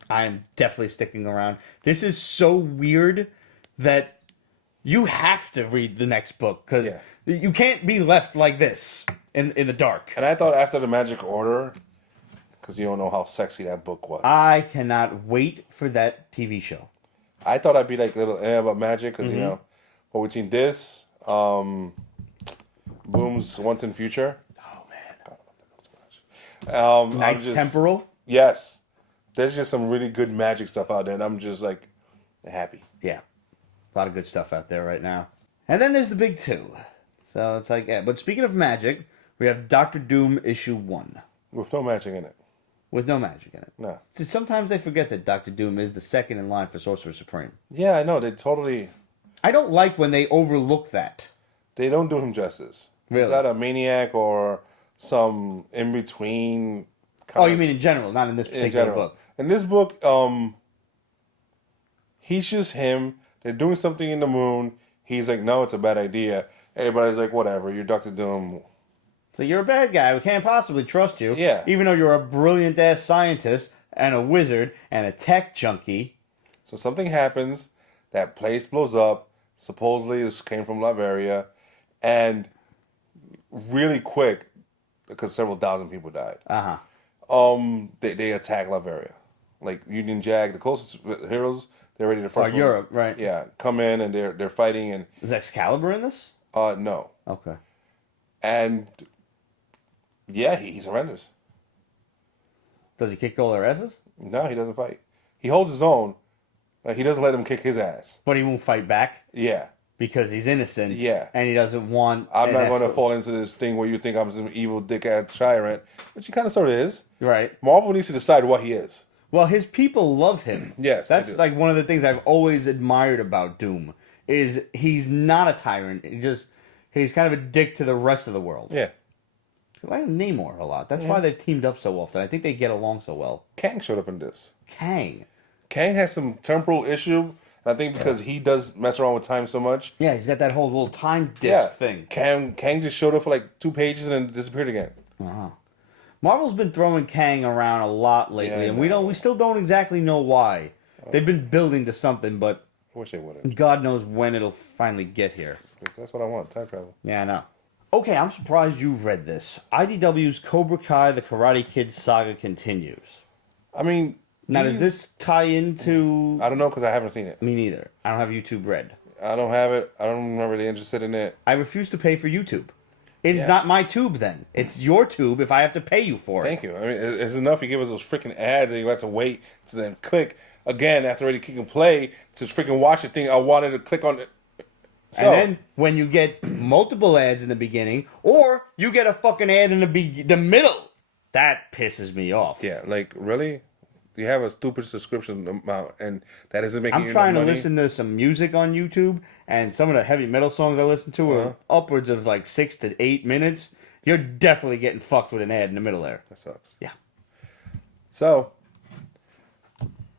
I'm definitely sticking around. This is so weird that you have to read the next book because you can't be left like this in the dark. And I thought after the Magic Order, because you don't know how sexy that book was. I cannot wait for that TV show. I thought I'd be like a little about magic because, but between this, Boom's Once and Future. Oh, man. God, I love that book so Knight's Temporal. Yes, there's just some really good magic stuff out there, and I'm just like happy. Yeah, a lot of good stuff out there right now. And then there's the big two. So it's like, yeah. But speaking of magic, we have Doctor Doom issue 1. With no magic in it. With no magic in it. No. See, sometimes they forget that Doctor Doom is the second in line for Sorcerer Supreme. Yeah, I know. They totally... I don't like when they overlook that. They don't do him justice. Really? Is that a maniac or some in-between... Oh, you mean in general, not in this particular book. In this book, he's just him. They're doing something in the moon. He's like, no, it's a bad idea. Everybody's like, whatever, you're Dr. Doom. So you're a bad guy. We can't possibly trust you. Yeah. Even though you're a brilliant-ass scientist and a wizard and a tech junkie. So something happens. That place blows up. Supposedly this came from Latveria. And really quick, because several thousand people died. They attack Latveria. Like Union Jack, the closest heroes, they're ready to first. Europe, right? Yeah, come in and they're fighting. And is Excalibur in this? No. Okay. And yeah, he's horrendous. Does he kick all their asses? No, he doesn't fight. He holds his own. Like, he doesn't let them kick his ass. But he won't fight back? Yeah. Because he's innocent. Yeah. And he doesn't want... I'm not going to fall into this thing where you think I'm some evil dick-ass tyrant, which he kind of sort of is. Right. Marvel needs to decide what he is. Well, his people love him. Yes, that's like one of the things I've always admired about Doom is he's not a tyrant. He's kind of a dick to the rest of the world. Yeah. I like Namor a lot. That's why they've teamed up so often. I think they get along so well. Kang showed up in this. Kang has some temporal issue, and I think because he does mess around with time so much. Yeah, he's got that whole little time disc thing. Kang just showed up for like 2 pages and then disappeared again. Marvel's been throwing Kang around a lot lately, and we still don't exactly know why. They've been building to something, but I wish they would. God knows when it'll finally get here. That's what I want, time travel. Yeah, I know. Okay, I'm surprised you read this. IDW's Cobra Kai: The Karate Kid Saga continues. I mean, now does this tie into? I don't know because I haven't seen it. Me neither. I don't have YouTube Red. I don't have it. I'm not really interested in it. I refuse to pay for YouTube. It is not my tube then. It's your tube if I have to pay you for it. Thank you. I mean, it's enough you give us those freaking ads and you have to wait to then click again after already clicking play to freaking watch the thing I wanted to click on it. So, and then when you get multiple ads in the beginning, or you get a fucking ad in the middle, that pisses me off. Yeah, like, really? You have a stupid subscription amount, and that isn't making you I'm trying to money? listen to some music on YouTube, and some of the heavy metal songs I listen to are upwards of like 6 to 8 minutes. You're definitely getting fucked with an ad in the middle there. That sucks. Yeah. So,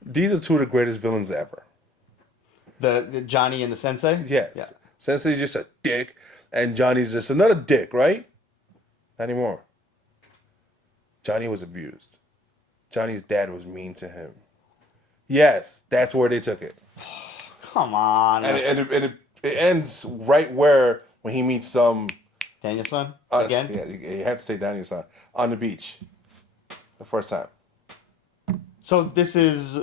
these are two of the greatest villains ever. The Johnny and the Sensei? Yes. Yeah. Sensei's just a dick, and Johnny's just another dick, right? Not anymore. Johnny was abused. Johnny's dad was mean to him. Yes, that's where they took it. Come on. And it ends right where when he meets Danielson again? Yeah, you have to say Danielson on the beach. The first time. So this is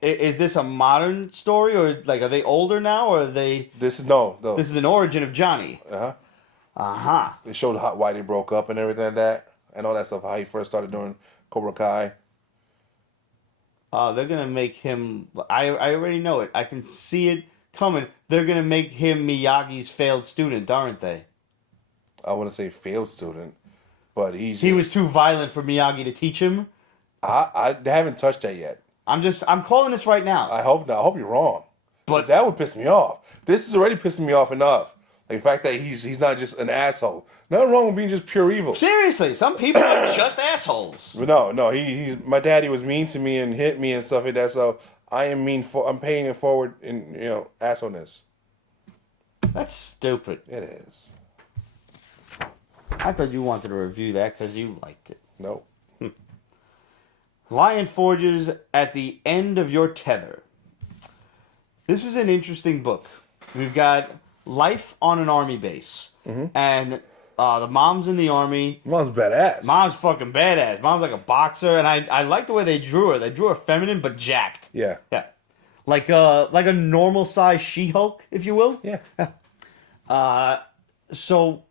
this a modern story, or like are they older now, or are they? This is no. This is an origin of Johnny. They showed why they broke up and everything like that, and all that stuff. How he first started doing Cobra Kai. They're gonna make him. I already know it. I can see it coming. They're gonna make him Miyagi's failed student, aren't they? I wouldn't say failed student, but he was too violent for Miyagi to teach him. I haven't touched that yet. I'm calling this right now. I hope not. I hope you're wrong. But that would piss me off. This is already pissing me off enough. Like the fact that he's not just an asshole. Nothing wrong with being just pure evil. Seriously, some people are just assholes. But no, he's my daddy was mean to me and hit me and stuff like that. So I'm paying it forward in assholeness. That's stupid. It is. I thought you wanted to review that because you liked it. Nope. Lion Forges at the End of Your Tether. This is an interesting book. We've got life on an army base. And the mom's in the army. Mom's badass. Mom's fucking badass. Mom's like a boxer. And I like the way they drew her. They drew her feminine but jacked. Yeah. Yeah. Like a normal size She-Hulk, if you will. Yeah. So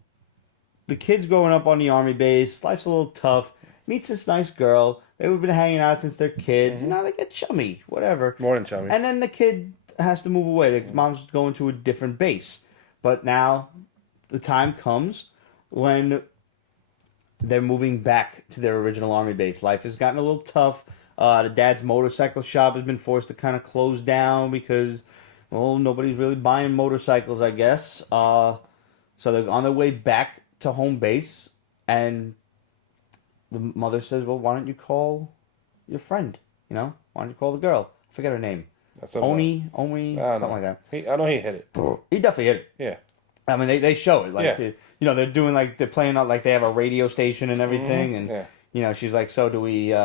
the kid's growing up on the army base. Life's a little tough. Meets this nice girl. They've been hanging out since they're kids. Now they get chummy, whatever. More than chummy. And then the kid has to move away. The mom's going to a different base. But now the time comes when they're moving back to their original army base. Life has gotten a little tough. The dad's motorcycle shop has been forced to kind of close down because, well, nobody's really buying motorcycles, I guess. So they're on their way back to home base, and the mother says, well, why don't you call your friend? You know, why don't you call the girl? I forget her name. Oni, something like that. I know he hit it. He definitely hit it. Yeah. I mean, they show it. Like, you know, they're doing, like, they're playing out like they have a radio station and everything. And, you know, she's like, so do we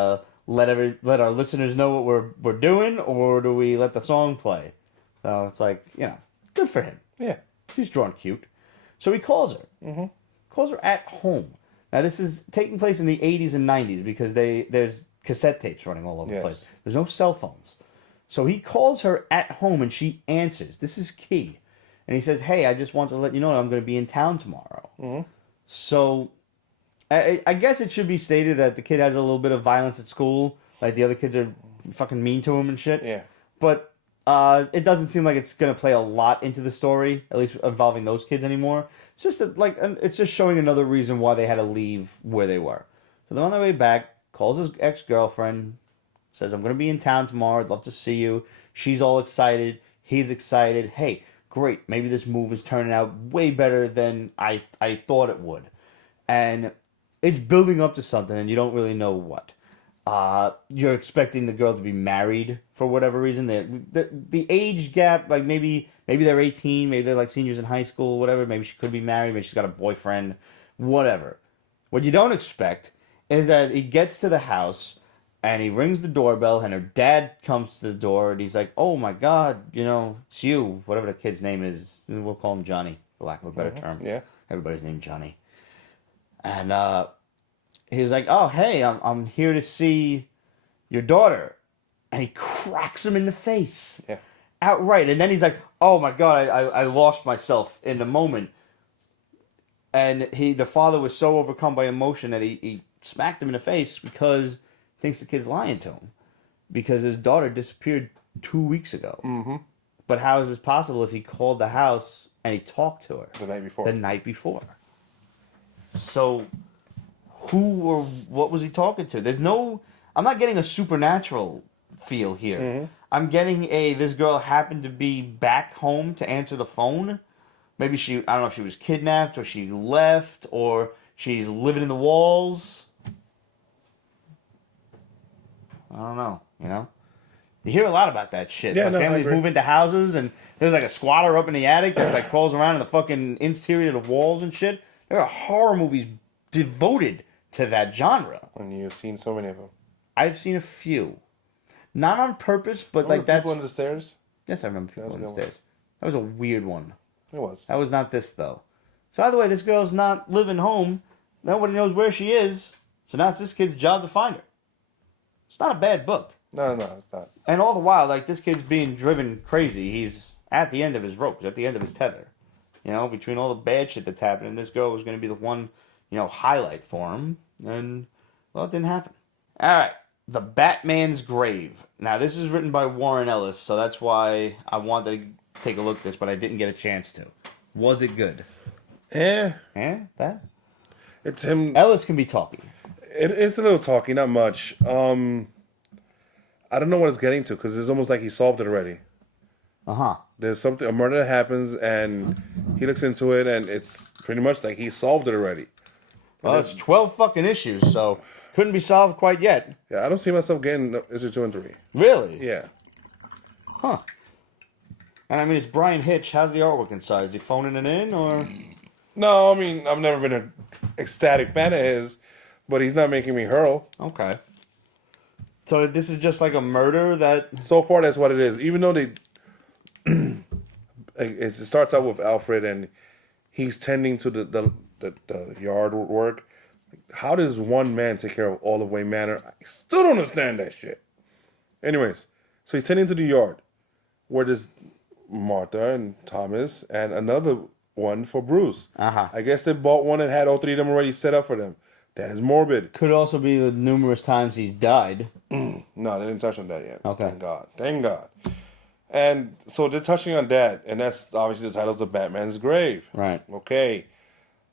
let our listeners know what we're doing, or do we let the song play? So it's like, you know, good for him. Yeah. She's drawn cute. So he calls her. Calls her at home. Now, this is taking place in the 80s and 90s because there's cassette tapes running all over the place. There's no cell phones. So he calls her at home, and she answers. This is key. And he says, hey, I just want to let you know I'm going to be in town tomorrow. So I guess it should be stated that the kid has a little bit of violence at school. Like, the other kids are fucking mean to him and shit. Yeah. But it doesn't seem like it's going to play a lot into the story, at least involving those kids anymore. It's just it's just showing another reason why they had to leave where they were. So they're on their way back, calls his ex-girlfriend, says, I'm going to be in town tomorrow. I'd love to see you. She's all excited. He's excited. Hey, great. Maybe this move is turning out way better than I thought it would. And it's building up to something, and you don't really know what. You're expecting the girl to be married for whatever reason. The age gap, like maybe they're 18, maybe they're like seniors in high school, whatever. Maybe she could be married, maybe she's got a boyfriend, whatever. What you don't expect is that he gets to the house and he rings the doorbell, and her dad comes to the door, and he's like, oh my God, you know, it's you, whatever the kid's name is. We'll call him Johnny, for lack of a better term. Yeah. Everybody's named Johnny. And he was like, oh, hey, I'm here to see your daughter. And he cracks him in the face. Yeah. Outright. And then he's like, oh my God, I lost myself in the moment. And the father was so overcome by emotion that he smacked him in the face because he thinks the kid's lying to him. Because his daughter disappeared 2 weeks ago. But how is this possible if he called the house and he talked to her? The night before. So who or what was he talking to? I'm not getting a supernatural feel here. I'm getting this girl happened to be back home to answer the phone. Maybe I don't know if she was kidnapped or she left or she's living in the walls. I don't know, you know? You hear a lot about that shit. Yeah, Families move into houses and there's like a squatter up in the attic that like crawls around in the fucking interior of the walls and shit. There are horror movies devoted to that genre. And you've seen so many of them. I've seen a few. Not on purpose, but like that's... People on the stairs? Yes, I remember People on the Stairs. That was a weird one. It was. That was not this, though. So either way, this girl's not living home. Nobody knows where she is. So now it's this kid's job to find her. It's not a bad book. No, it's not. And all the while, like, this kid's being driven crazy. He's at the end of his ropes, at the end of his tether. You know, between all the bad shit that's happening, this girl was going to be the one, you know, highlight for him. And, well, it didn't happen. All right. The Batman's Grave. Now, this is written by Warren Ellis, so that's why I wanted to take a look at this, but I didn't get a chance to. Was it good? That? It's him. Ellis can be talky. It's a little talky, not much. I don't know what it's getting to, because it's almost like he solved it already. There's a murder that happens, and he looks into it, and it's pretty much like he solved it already. Well, it's 12 fucking issues, so couldn't be solved quite yet. Yeah, I don't see myself getting issue 2 and 3. Really? Yeah. Huh. And I mean, it's Brian Hitch. How's the artwork inside? Is he phoning it in, or? No, I mean, I've never been an ecstatic fan of his, but he's not making me hurl. Okay. So this is just like a murder that... So far, that's what it is. Even though it starts out with Alfred, and he's tending to the yard work. How does one man take care of all of Wayne Manor? I still don't understand that shit. Anyways, so he's tending to the yard, where there's Martha and Thomas and another one for Bruce. Uh-huh. I guess they bought one and had all three of them already set up for them. That is morbid. Could also be the numerous times he's died. No, they didn't touch on that yet. Okay. Thank God. Thank God. And so they're touching on that, and that's obviously the titles of Batman's Grave. Right. Okay.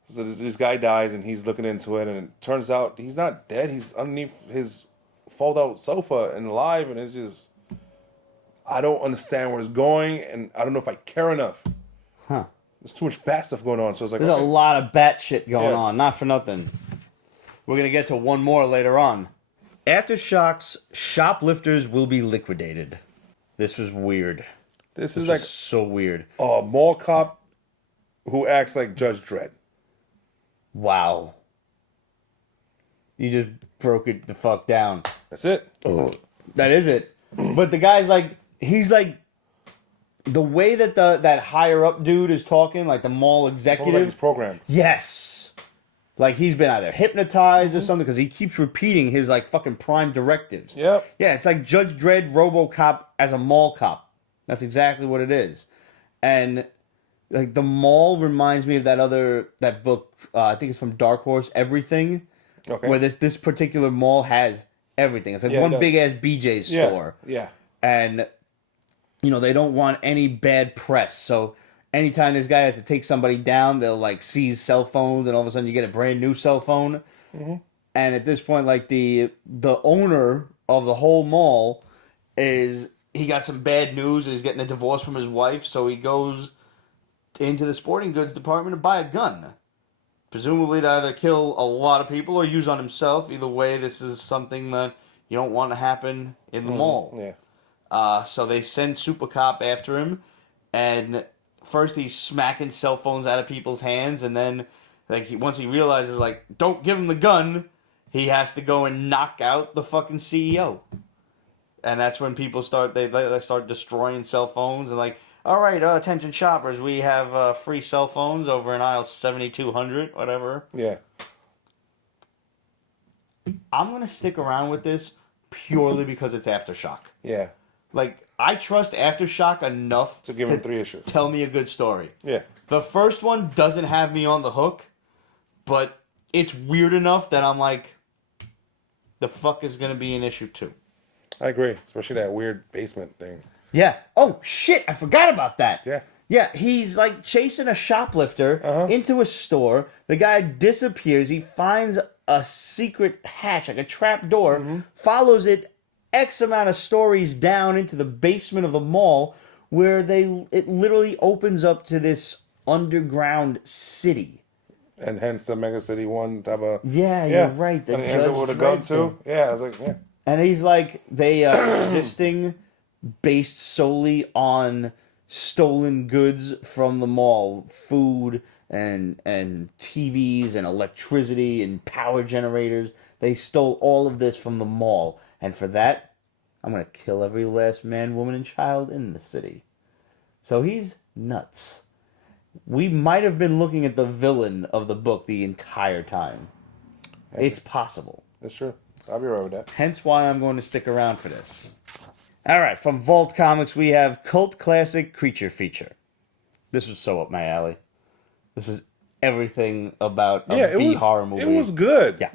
So this guy dies, and he's looking into it, and it turns out he's not dead. He's underneath his fold-out sofa and alive, and it's just... I don't understand where it's going, and I don't know if I care enough. Huh. There's too much bat stuff going on, so it's like... There's a lot of bat shit going Yes. on, not for nothing. We're going to get to one more later on. Aftershocks, Shoplifters will be liquidated. This was weird. This This is like was so weird. a mall cop who acts like Judge Dredd. Wow. You just broke it the fuck down. That's it. That is it. But the guy's like, he's like, the way that that higher up dude is talking, like the mall It's almost like executive. he's programmed. Yes. Like he's been either hypnotized or something because he keeps repeating his like fucking prime directives. Yep. Yeah, it's like Judge Dredd RoboCop as a mall cop. That's exactly what it is. And like the mall reminds me of that book, I think it's from Dark Horse, Everything. Okay. Where this particular mall has everything. It's like Yeah, it one does. big ass BJ store. Yeah. And you know, they don't want any bad press. So anytime this guy has to take somebody down, they'll like seize cell phones, and all of a sudden you get a brand new cell phone. Mm-hmm. And at this point, like the owner of the whole mall he got some bad news. He's getting a divorce from his wife, so he goes into the sporting goods department to buy a gun, presumably to either kill a lot of people or use on himself. Either way, this is something that you don't want to happen in the mall. Yeah. So they send Super Cop after him, and first he's smacking cell phones out of people's hands, and then like once he realizes like don't give him the gun, he has to go and knock out the fucking CEO, and that's when people start they start destroying cell phones and like, all right, attention shoppers, we have free cell phones over in aisle 7200, whatever. Yeah. I'm gonna stick around with this purely because it's Aftershock. Yeah. Like, I trust Aftershock enough To give him 3 issues. Tell me a good story. Yeah. The first one doesn't have me on the hook, but it's weird enough that I'm like, the fuck is going to be in issue 2? I agree. Especially that weird basement thing. Yeah. Oh, shit, I forgot about that. Yeah. Yeah, he's like chasing a shoplifter into a store. The guy disappears. He finds a secret hatch, like a trap door, follows it X amount of stories down into the basement of the mall, where it literally opens up to this underground city. And hence the Mega City 1 type of... Yeah, you're right. The and he ends up Judge with a gun Dredd too. thing. Yeah, I was like, yeah. And he's like, they are existing based solely on stolen goods from the mall. Food and TVs and electricity and power generators. They stole all of this from the mall. And for that, I'm going to kill every last man, woman, and child in the city. So he's nuts. We might have been looking at the villain of the book the entire time. It's possible. That's true. I'll be right with that. Hence why I'm going to stick around for this. All right, from Vault Comics, we have Cult Classic Creature Feature. This was so up my alley. This is everything about a B-horror movie. It was good. Yeah.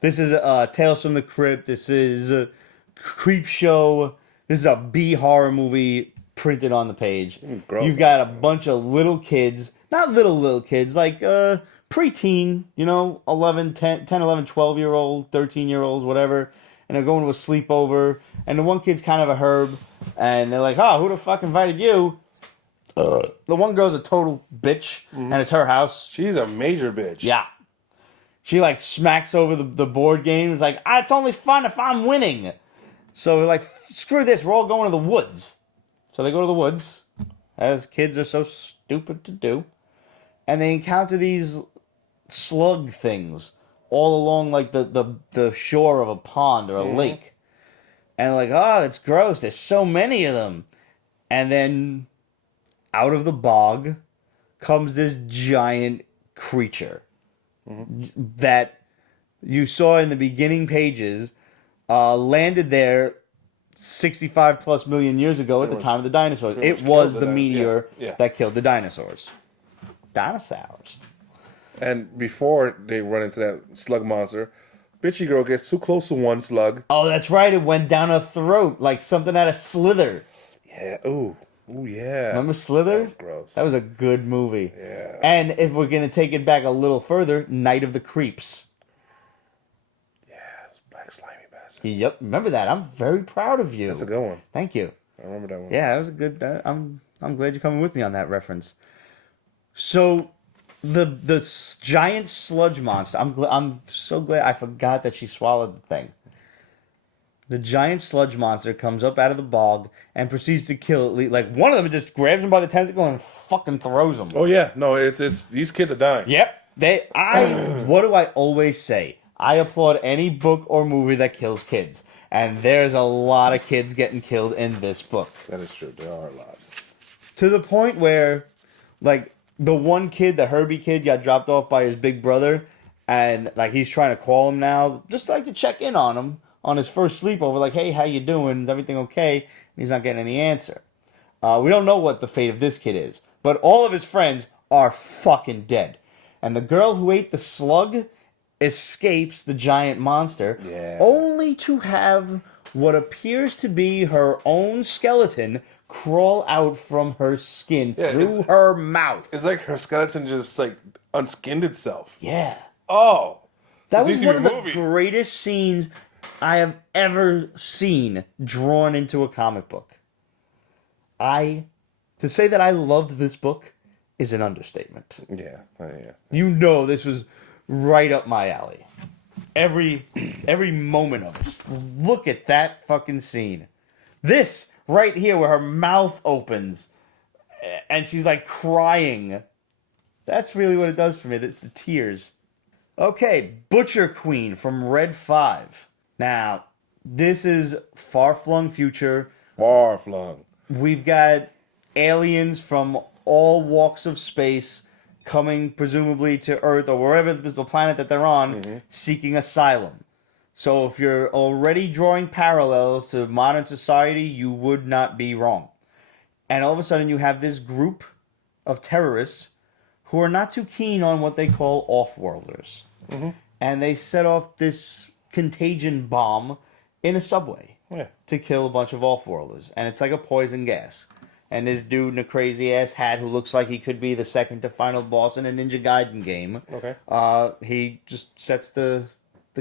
This is Tales from the Crypt. This is Creep Show. This is a B-horror movie printed on the page. Gross. You've got a bunch of little kids. Not little kids. Like preteen, 11, 10, 11, 12-year-old, 13-year-olds, whatever. And they're going to a sleepover. And the one kid's kind of a herb. And they're like, oh, who the fuck invited you? The one girl's a total bitch. And it's her house. She's a major bitch. Yeah. She like smacks over the board game. It's like, it's only fun if I'm winning. So we're like, screw this. We're all going to the woods. So they go to the woods, as kids are so stupid to do. And they encounter these slug things all along like the shore of a pond or a lake. And like, oh, that's gross. There's so many of them. And then out of the bog comes this giant creature that you saw in the beginning pages, landed there 65 plus million years ago at the time of the dinosaurs. It was the meteor that killed the dinosaurs. Dinosaurs. And before they run into that slug monster, bitchy girl gets too close to one slug. Oh, that's right. It went down her throat like something out of Slither. Yeah. Ooh, yeah. Remember Slither? That was gross. That was a good movie. Yeah. And if we're going to take it back a little further, Night of the Creeps. Yeah, those black slimy bastards. Yep, remember that. I'm very proud of you. That's a good one. Thank you. I remember that one. Yeah, that was a good. I'm glad you're coming with me on that reference. So, the giant sludge monster. I'm so glad I forgot that she swallowed the thing. The giant sludge monster comes up out of the bog and proceeds to kill it. Like one of them just grabs him by the tentacle and fucking throws him. Oh yeah, no, it's these kids are dying. Yep. What do I always say? I applaud any book or movie that kills kids. And there's a lot of kids getting killed in this book. That is true. There are a lot. To the point where, like, the one kid, the Herbie kid, got dropped off by his big brother. And, like, he's trying to call him now. Just, like, to check in on him on his first sleepover. Like, hey, how you doing? Is everything okay? And he's not getting any answer. We don't know what the fate of this kid is. But all of his friends are fucking dead. And the girl who ate the slug escapes the giant monster, only to have what appears to be her own skeleton crawl out from her skin through her mouth. It's like her skeleton just like unskinned itself. Yeah. Oh. That was one of the greatest scenes I have ever seen drawn into a comic book. To say that I loved this book is an understatement. Yeah. Yeah. You know this was right up my alley. Every moment of it. Just look at that fucking scene. This right here where her mouth opens and she's like crying. That's really what it does for me. That's the tears. Okay, Butcher Queen from Red 5. Now, this is far-flung future. Far-flung. We've got aliens from all walks of space coming presumably to Earth or wherever the planet that they're on, seeking asylum. So if you're already drawing parallels to modern society, you would not be wrong. And all of a sudden you have this group of terrorists who are not too keen on what they call off-worlders. And they set off this contagion bomb in a subway to kill a bunch of off-worlders. And it's like a poison gas. And this dude in a crazy-ass hat who looks like he could be the second to final boss in a Ninja Gaiden game. He just sets the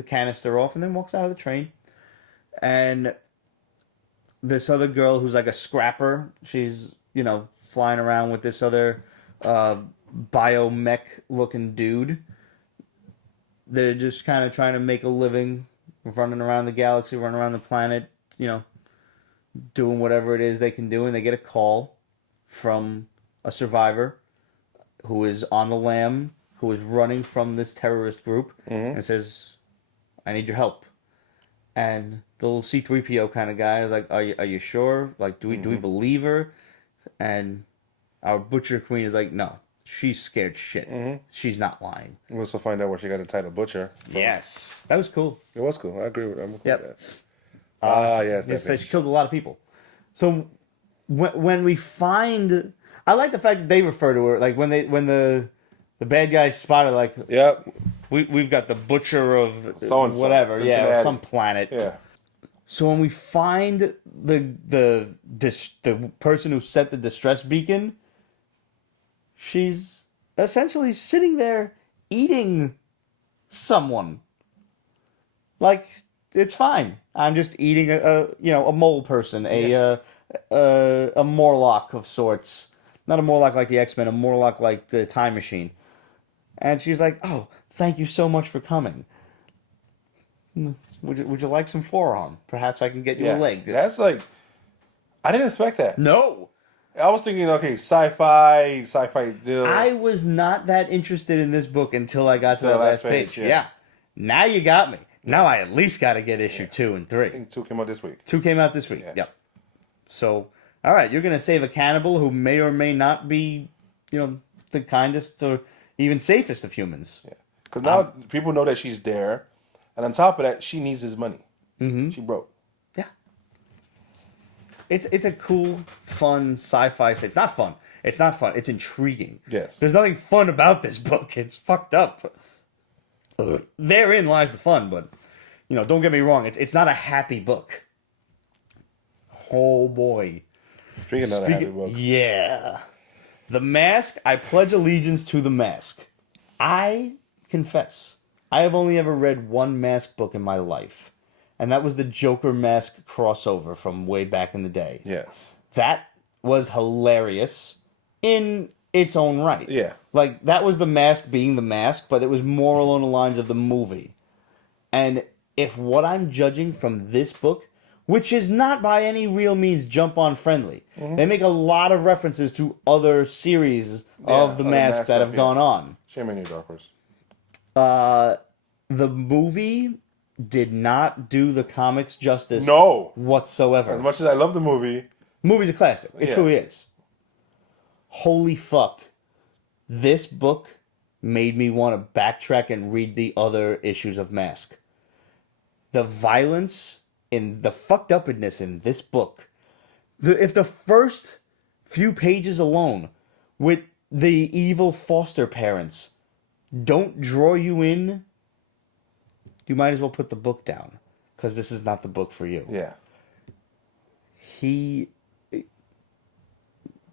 canister off and then walks out of the train. And this other girl who's like a scrapper, she's, flying around with this other biomech-looking dude. They're just kind of trying to make a living, running around the galaxy, running around the planet, doing whatever it is they can do, and they get a call from a survivor who is on the lam, who is running from this terrorist group, and says, I need your help. And the little C-3PO kind of guy is like, are you sure? Like, do we believe her? And our Butcher Queen is like, no, she's scared shit. She's not lying. We'll also find out where she got the title Butcher. Yes. That was cool. It was cool. I agree with that. I'm cool with that. Yes, she killed a lot of people. So when we find, I like the fact that they refer to her like when the bad guys spotted like we've got the butcher of So-and-so, whatever Cincinnati. or some planet. So when we find the person who set the distress beacon, she's essentially sitting there eating someone. Like, it's fine. I'm just eating a mole person, a Morlock of sorts. Not a Morlock like the X-Men, a Morlock like the Time Machine. And she's like, "Oh, thank you so much for coming. Would you like some forearm? Perhaps I can get you a leg." That's like, I didn't expect that. No. I was thinking, okay, sci-fi deal. I was not that interested in this book until I got to that last page. Yeah. Now you got me. Now I at least got to get issue 2 and 3. I think 2 came out this week. 2 came out this week. Yep. So, all right, you're going to save a cannibal who may or may not be, the kindest or even safest of humans. Yeah. Because now people know that she's there. And on top of that, she needs his money. She broke. Yeah. It's a cool, fun sci-fi. It's not fun. It's not fun. It's intriguing. Yes. There's nothing fun about this book. It's fucked up. Therein lies the fun, but don't get me wrong. It's not a happy book. Oh boy. Speaking of a happy book. Yeah. The Mask. I pledge allegiance to The Mask. I confess, I have only ever read one Mask book in my life, and that was the Joker Mask crossover from way back in the day. Yes. That was hilarious in its own right. Yeah. Like, that was The Mask being The Mask, but it was more along the lines of the movie. And if what I'm judging from this book, which is not by any real means jump-on friendly, they make a lot of references to other series of The Mask that have gone on. Shame on you, Dark Horse. The movie did not do the comics justice whatsoever. As much as I love the movie. Movie's a classic. It truly is. Holy fuck. This book made me want to backtrack and read the other issues of Mask. The violence and the fucked upness in this book. If the first few pages alone with the evil foster parents don't draw you in, you might as well put the book down, because this is not the book for you. Yeah.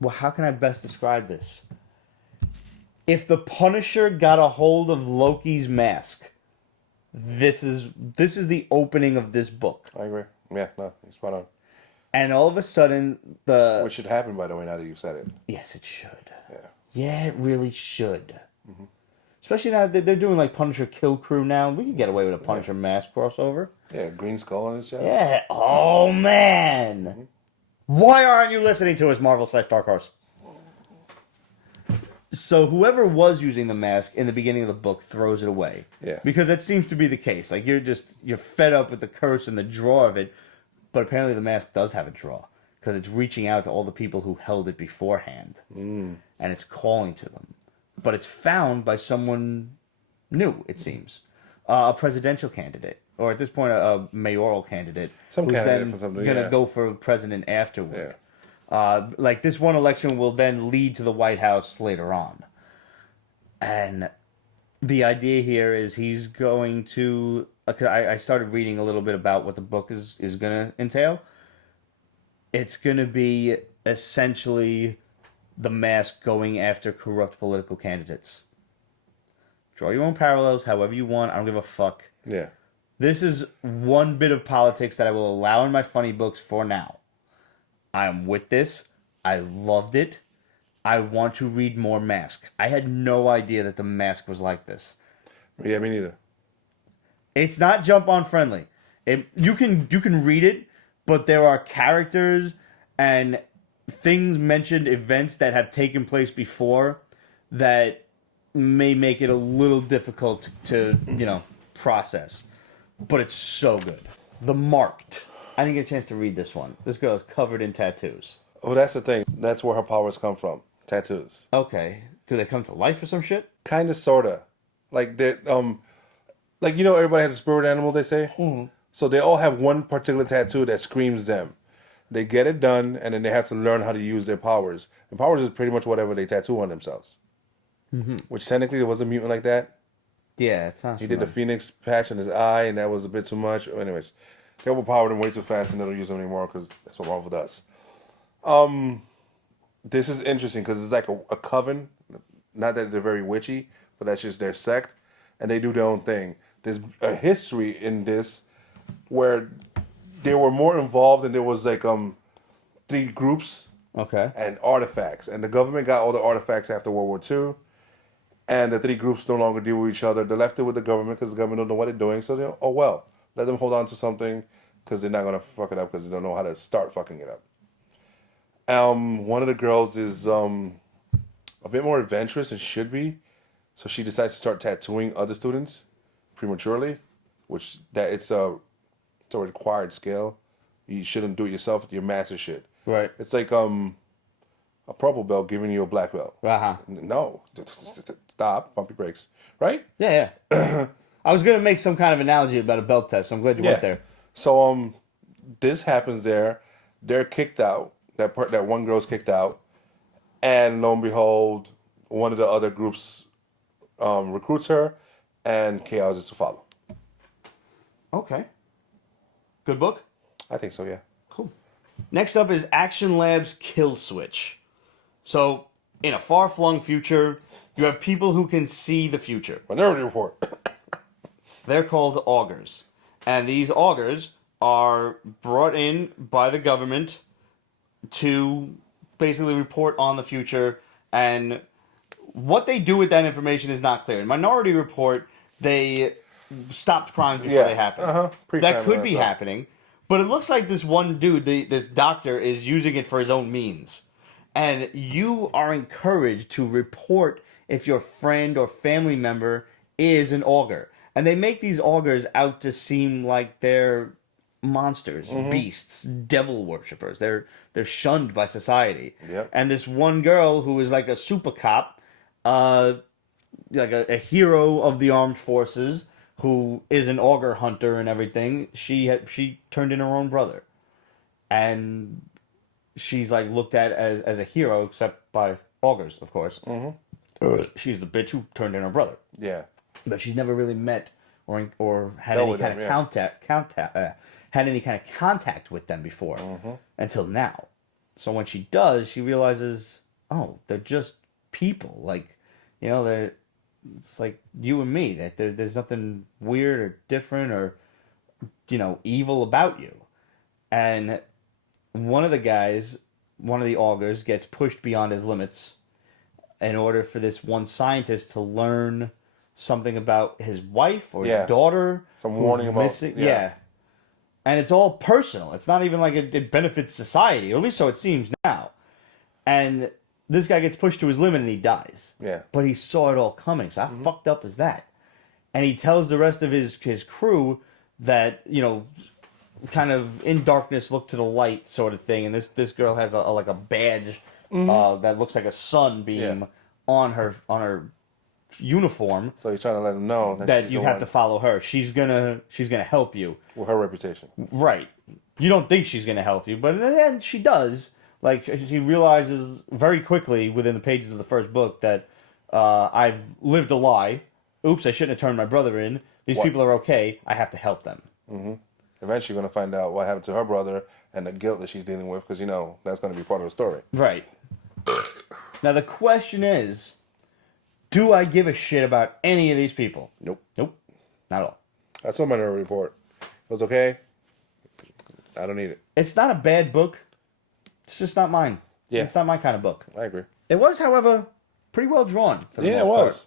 Well, how can I best describe this? If the Punisher got a hold of Loki's mask, this is the opening of this book. I agree. Yeah, no, you're spot on. And all of a sudden, Which should happen, by the way, now that you've said it. Yes, it should. Yeah. Yeah, it really should. Mm-hmm. Especially now that they're doing like Punisher Kill Crew now. We could get away with a Punisher mask crossover. Yeah, Green Skull on his chest. Yeah. Oh, man. Mm-hmm. Why aren't you listening to us, Marvel/Dark Horse? So whoever was using the mask in the beginning of the book throws it away. Yeah. Because that seems to be the case. Like, you're fed up with the curse and the draw of it. But apparently the mask does have a draw. Because it's reaching out to all the people who held it beforehand. And it's calling to them. But it's found by someone new, it seems. A presidential candidate. Or at this point, a mayoral candidate. Some who's candidate then for something, going to go for president afterward. Yeah. Like, this one election will then lead to the White House later on. And the idea here is he's going to... I started reading a little bit about what the book is going to entail. It's going to be essentially the Mask going after corrupt political candidates. Draw your own parallels however you want. I don't give a fuck. Yeah. This is one bit of politics that I will allow in my funny books for now. I'm with this. I loved it. I want to read more Mask. I had no idea that the Mask was like this. Yeah, me neither. It's not jump on friendly. You can read it, but there are characters and things mentioned, events that have taken place before that may make it a little difficult to process. But it's so good. The Marked. I didn't get a chance to read this one. This girl is covered in tattoos. Oh, that's the thing. That's where her powers come from. Tattoos. Okay. Do they come to life or some shit? Kind of, sorta. Like they, everybody has a spirit animal. They say. Mm-hmm. So they all have one particular tattoo that screams them. They get it done, and then they have to learn how to use their powers. And powers is pretty much whatever they tattoo on themselves. Mm-hmm. Which technically there was a mutant like that. Yeah, it sounds. He did the Phoenix patch on his eye, and that was a bit too much. Anyways, they overpowered him way too fast, and they don't use them anymore because that's what Marvel does. This is interesting because it's like a coven. Not that they're very witchy, but that's just their sect, and they do their own thing. There's a history in this where they were more involved, and there was like 3 groups, and artifacts, and the government got all the artifacts after World War II, and the 3 groups no longer deal with each other. They left it with the government because the government don't know what they're doing. So they let them hold on to something because they're not gonna fuck it up because they don't know how to start fucking it up. One of the girls is a bit more adventurous and should be, so she decides to start tattooing other students prematurely, which it's a required skill. You shouldn't do it yourself. Your master should. Right. It's like a purple belt giving you a black belt. No, stop. Pump your brakes. Right? Yeah. I was gonna make some kind of analogy about a belt test. So I'm glad you went there. So this happens there. they're kicked out. That one girl's kicked out, and lo and behold, one of the other groups recruits her, and chaos is to follow. Okay. Good book? I think so, yeah. Cool. Next up is Action Lab's Killswitch. So, in a far-flung future, you have people who can see the future. Minority Report. They're called augurs. And these augurs are brought in by the government to basically report on the future, and what they do with that information is not clear. In Minority Report, they stopped crimes before they happen. That could be happening, but it looks like this one dude, this doctor, is using it for his own means. And you are encouraged to report if your friend or family member is an augur. And they make these augurs out to seem like they're monsters, beasts, devil worshippers. They're shunned by society. Yep. And this one girl who is like a super cop, like a hero of the armed forces, who is an augur hunter and everything, she turned in her own brother. And she's like looked at as a hero, except by augurs, of course. She's the bitch who turned in her brother. Yeah. But she's never really met or had any kind of contact with them before until now. So when she does, she realizes, oh, they're just people. Like, you know, it's like you and me. That there's nothing weird or different or, you know, evil about you. And one of the augurs, gets pushed beyond his limits in order for this one scientist to learn something about his wife or his daughter. Some warning about missing. Yeah. And it's all personal. It's not even like it benefits society, or at least so it seems now. And this guy gets pushed to his limit and he dies. Yeah. But he saw it all coming. So how fucked up is that? And he tells the rest of his crew that, you know, kind of in darkness look to the light sort of thing. And this girl has a badge that looks like a sunbeam on her uniform. So he's trying to let them know that you have to follow her. She's gonna help you with her reputation. Right. You don't think she's gonna help you, but in the end she does. Like, she realizes very quickly within the pages of the first book that I've lived a lie. Oops, I shouldn't have turned my brother in. These people are okay. I have to help them. Eventually you're going to find out what happened to her brother and the guilt that she's dealing with, because, you know, that's going to be part of the story. Right. Now the question is, do I give a shit about any of these people? Nope. Nope. Not at all. I saw Minority Report. It was okay. I don't need it. It's not a bad book. It's just not mine. Yeah. It's not my kind of book. I agree. It was, however, pretty well drawn for the most it was.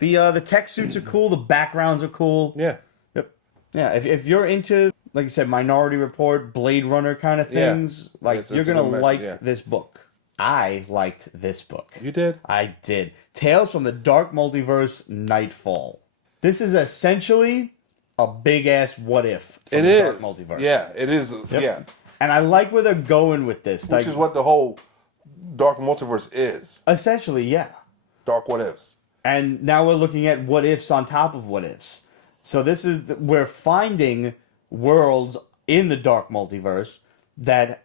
Part. The tech suits are cool. The backgrounds are cool. Yeah. Yep. Yeah. If you're into, like you said, Minority Report, Blade Runner kind of things, you're gonna like this book. I liked this book. You did? I did. Tales from the Dark Multiverse, Knightfall. This is essentially a big ass what if from the Dark Multiverse. Yeah, it is. Yep. Yeah. And I like where they're going with this. Which is what the whole Dark Multiverse is. Essentially, yeah. Dark what ifs. And now we're looking at what ifs on top of what ifs. So we're finding worlds in the Dark Multiverse that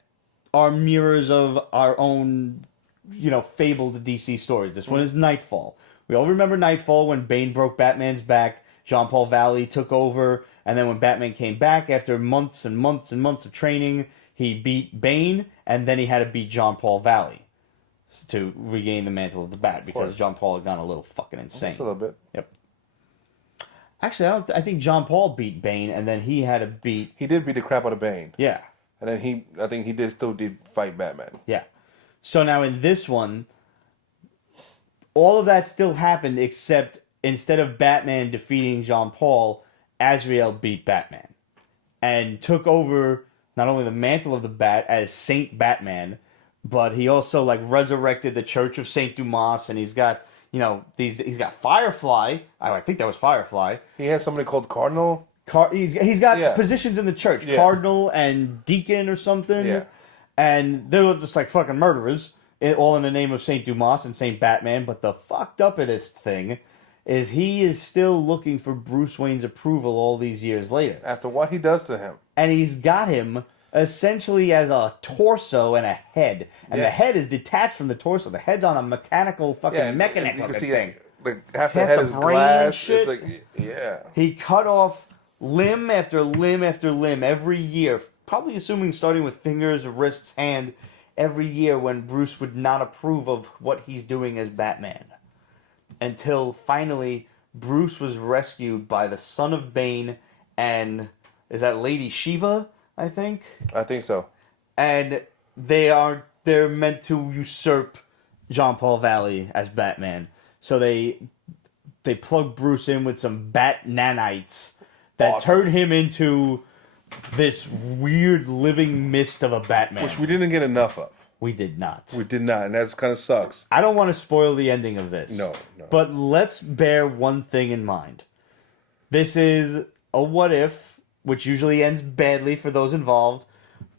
are mirrors of our own, you know, fabled DC stories. This one is Knightfall. We all remember Knightfall when Bane broke Batman's back, Jean-Paul Valley took over, and then when Batman came back after months and months and months of training, he beat Bane, and then he had to beat Jean-Paul Valley to regain the mantle of the Bat, because Jean-Paul had gone a little fucking insane. Just a little bit. Yep. Actually, I think Jean-Paul beat Bane, and then he had to beat... He did beat the crap out of Bane. Yeah. And then I think he still did fight Batman. Yeah. So now in this one, all of that still happened, except instead of Batman defeating Jean-Paul, Azrael beat Batman. And took over not only the mantle of the Bat as Saint Batman, but he also resurrected the Church of Saint Dumas, and he's got, you know, he's got Firefly. I think that was Firefly. He has somebody called Cardinal. He's got positions in the church, Cardinal and Deacon or something. Yeah. And they're just like fucking murderers, all in the name of Saint Dumas and Saint Batman. But the fucked upest thing is he is still looking for Bruce Wayne's approval all these years later. After what he does to him. And he's got him essentially as a torso and a head, and the head is detached from the torso. The head's on a mechanical fucking mechanism. You can see thing. half the head is glass. It's like, He cut off limb after limb after limb every year, probably assuming starting with fingers, wrists, hand, every year when Bruce would not approve of what he's doing as Batman. Until finally, Bruce was rescued by the son of Bane and is that Lady Shiva, I think? I think so. And they're meant to usurp Jean-Paul Valley as Batman. So they plug Bruce in with some bat nanites that turn him into this weird living mist of a Batman. Which we didn't get enough of. We did not. We did not, and that kind of sucks. I don't want to spoil the ending of this. No. But let's bear one thing in mind. This is a what if, which usually ends badly for those involved.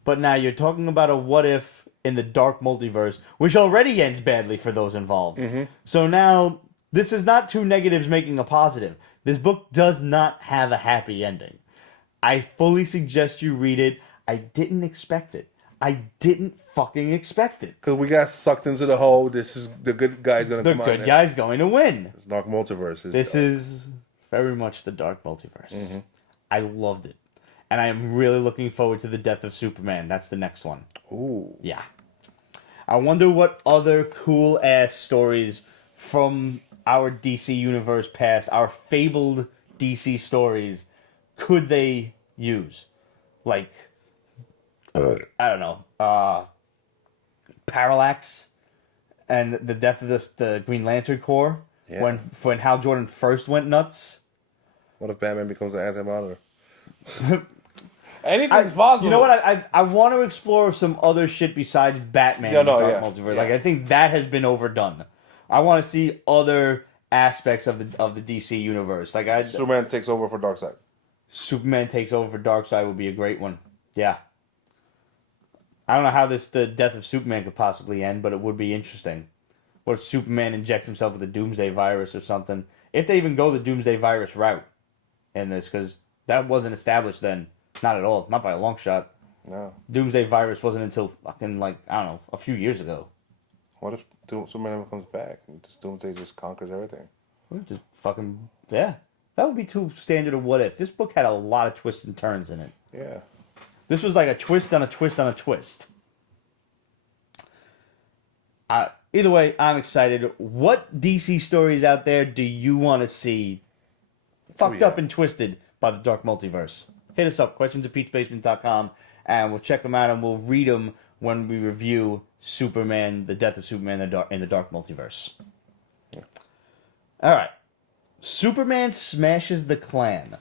But now you're talking about a what if in the dark multiverse, which already ends badly for those involved. Mm-hmm. So now, this is not two negatives making a positive. This book does not have a happy ending. I fully suggest you read it. I didn't expect it. I didn't fucking expect it. Because we got sucked into the hole. This is the good guy's going to come out. The good guy's going to win. This dark multiverse. This is very much the dark multiverse. Mm-hmm. I loved it. And I am really looking forward to the death of Superman. That's the next one. Ooh. Yeah. I wonder what other cool-ass stories from our DC universe past, our fabled DC stories, could they use? Like, I don't know, Parallax and the death of the Green Lantern Corps when Hal Jordan first went nuts. What if Batman becomes an anti-monitor? Anything's possible. You know what? I want to explore some other shit besides Batman Multiverse. Like, I think that has been overdone. I want to see other aspects of the DC universe. Like Superman takes over for Darkseid. Superman takes over for Darkseid would be a great one. Yeah. I don't know how the death of Superman could possibly end, but it would be interesting. What if Superman injects himself with a Doomsday virus or something? If they even go the Doomsday virus route in this, because that wasn't established then. Not at all. Not by a long shot. No. Doomsday virus wasn't until fucking, I don't know, a few years ago. What if Superman never comes back and Doomsday just conquers everything? Just fucking, yeah. That would be too standard of what if. This book had a lot of twists and turns in it. Yeah. This was like a twist on a twist on a twist. Either way, I'm excited. What DC stories out there do you want to see fucked up and twisted by the Dark Multiverse? Hit us up, questions@petesbasement.com, and we'll check them out and we'll read them when we review Superman, the death of Superman in the Dark Multiverse. Yeah. All right. Superman smashes the Klan.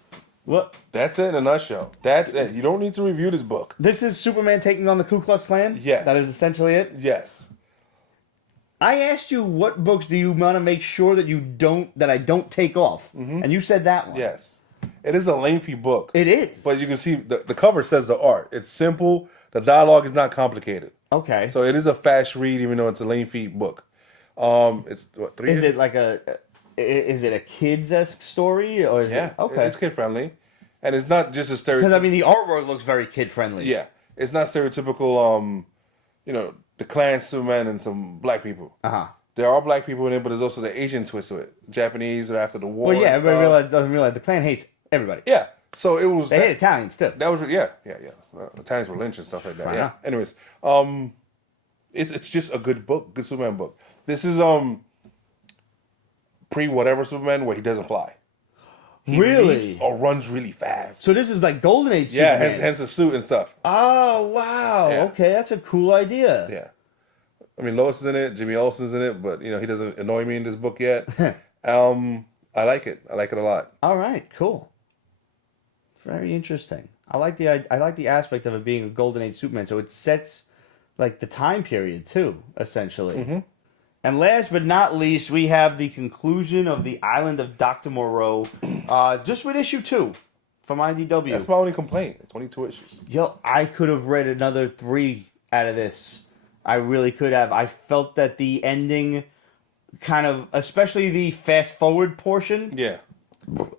What? That's it in a nutshell. That's it. You don't need to review this book. This is Superman taking on the Ku Klux Klan? Yes. That is essentially it? Yes. I asked you what books do you want to make sure that I don't take off, and you said that one. Yes. It is a lengthy book. It is. But you can see the cover says the art. It's simple. The dialogue is not complicated. Okay. So it is a fast read, even though it's a lengthy book. It's what, 3 Is it like is it a kids-esque story or is it okay? It's kid friendly, and it's not just a stereotypical. Because I mean, the artwork looks very kid friendly. Yeah, it's not stereotypical. The Klan, Superman, and some black people. There are black people in it, but there's also the Asian twist to it. Japanese are after the war. Well, yeah, everybody doesn't realize the Klan hates everybody. Yeah, so it was. They hate Italians too. That was yeah. Italians were lynched and stuff like that. Yeah. Anyways, it's just a good book, good Superman book. This is pre whatever Superman where he doesn't fly. He leaps or runs really fast. So this is like Golden Age Superman. Yeah, hence the suit and stuff. Oh wow! Yeah. Okay, that's a cool idea. Yeah. I mean, Lois is in it, Jimmy Olsen's in it, but he doesn't annoy me in this book yet. I like it. I like it a lot. All right, cool. Very interesting. I like the aspect of it being a Golden Age Superman. So it sets like the time period too, essentially. Mm-hmm. And last but not least, we have the conclusion of the Island of Dr. Moreau, just with issue 2 from IDW. That's my only complaint. 22 issues. Yo, I could have read another 3 out of this. I really could have. I felt that the ending kind of, especially the fast forward portion,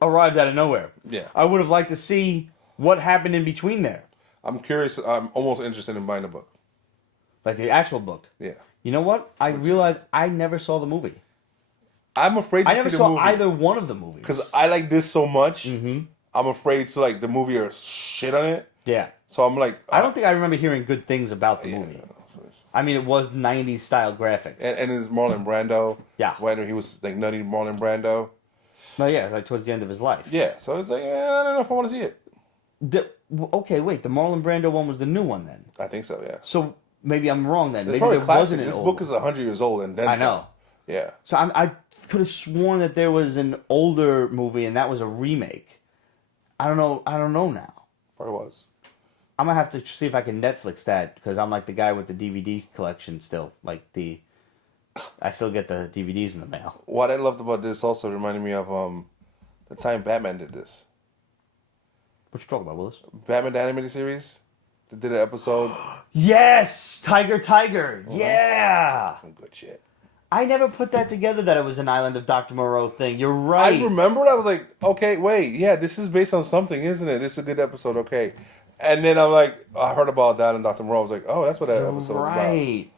arrived out of nowhere. Yeah. I would have liked to see what happened in between there. I'm curious. I'm almost interested in buying the book. Like the actual book. Yeah. You know what? I realized I never saw the movie. I'm afraid to I see never the saw movie. either one of the movies. Because I like this so much. Mm-hmm. I'm afraid to like the movie or shit on it. Yeah. So I'm like... I don't think I remember hearing good things about the movie. I mean, it was 90s style graphics. And it's Marlon Brando. Yeah. When he was like nutty Marlon Brando. No, yeah, like towards the end of his life. Yeah, so it's like, I don't know if I want to see it. Okay, wait, the Marlon Brando one was the new one then? I think so, yeah. So maybe I'm wrong then. It's Maybe probably there classic. wasn't an This old book is 100 years old and then I know. Yeah. So I could have sworn that there was an older movie and that was a remake. I don't know now. Probably was. I'm gonna have to see if I can Netflix that because I'm like the guy with the DVD collection still. I still get the DVDs in the mail. What I loved about this also reminded me of the time Batman did this. What you talking about, Willis? Batman the animated series. They did an episode. Yes, Tiger. Yeah. Some good shit. I never put that together that it was an Island of Dr. Moreau thing. You're right. I remembered. I was like, okay, wait, yeah, this is based on something, isn't it? This is a good episode, okay. And then I'm like, I heard about that and Dr. Moreau. I was like, oh, that's what that episode was about. Right.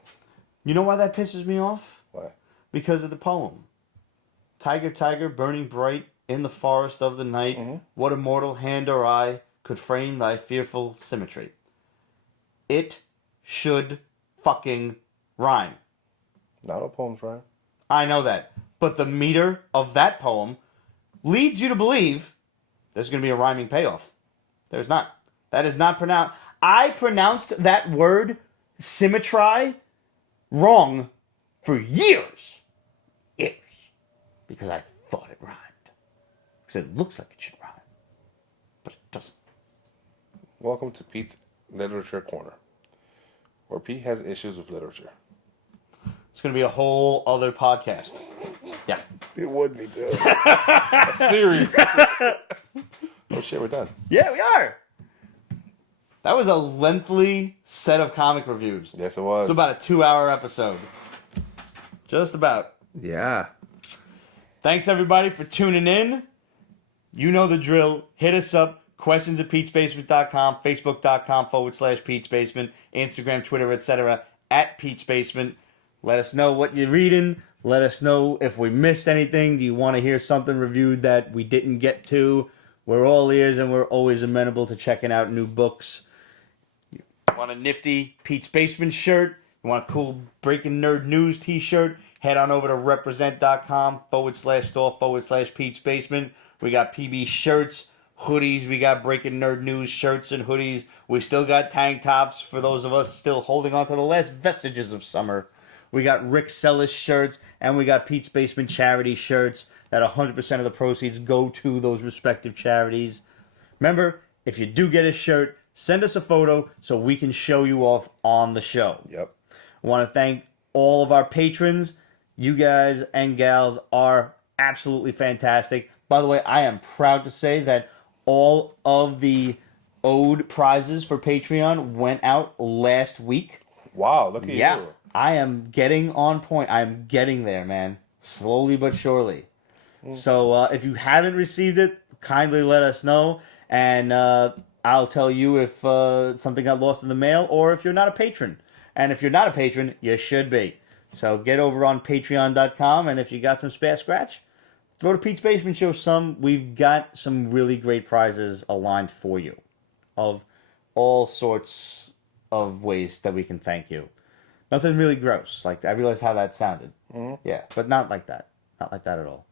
You know why that pisses me off? Why? Because of the poem. Tiger, burning bright in the forest of the night, what immortal hand or eye could frame thy fearful symmetry? It should fucking rhyme. Not all poems rhyme. I know that. But the meter of that poem leads you to believe there's going to be a rhyming payoff. There's not. That is not pronounced. I pronounced that word, symmetry, wrong for years. Years. Because I thought it rhymed. Because it looks like it should rhyme. But it doesn't. Welcome to Pete's Literature Corner, where Pete has issues with literature. It's going to be a whole other podcast. Yeah. It would be, too. A series. Oh, shit, we're done. Yeah, we are. That was a lengthy set of comic reviews. Yes, it was. It's about a 2-hour episode. Just about. Yeah. Thanks, everybody, for tuning in. You know the drill. Hit us up. Questions at Pete'sBasement.com, Facebook.com/Pete'sBasement, Instagram, Twitter, etc. at Pete's Basement. Let us know what you're reading. Let us know if we missed anything. Do you want to hear something reviewed that we didn't get to? We're all ears and we're always amenable to checking out new books. You want a nifty Pete's Basement shirt? You want a cool Breaking Nerd News t-shirt? Head on over to represent.com/store/Pete's Basement. We got PB shirts, hoodies. We got Breaking Nerd News shirts and hoodies. We still got tank tops for those of us still holding on to the last vestiges of summer. We got Rick Sellis shirts, and we got Pete's Basement charity shirts that 100% of the proceeds go to those respective charities. Remember, if you do get a shirt, send us a photo so we can show you off on the show. Yep. I want to thank all of our patrons. You guys and gals are absolutely fantastic. By the way, I am proud to say that all of the owed prizes for Patreon went out last week. Wow, look at you. I am getting on point. I'm getting there, man. Slowly but surely. So if you haven't received it, kindly let us know. And I'll tell you if something got lost in the mail or if you're not a patron. And if you're not a patron, you should be. So get over on patreon.com. And if you got some spare scratch, throw to Pete's Basement Show some. We've got some really great prizes aligned for you of all sorts of ways that we can thank you. Nothing really gross. Like, I realize how that sounded. Mm-hmm. Yeah, but not like that. Not like that at all.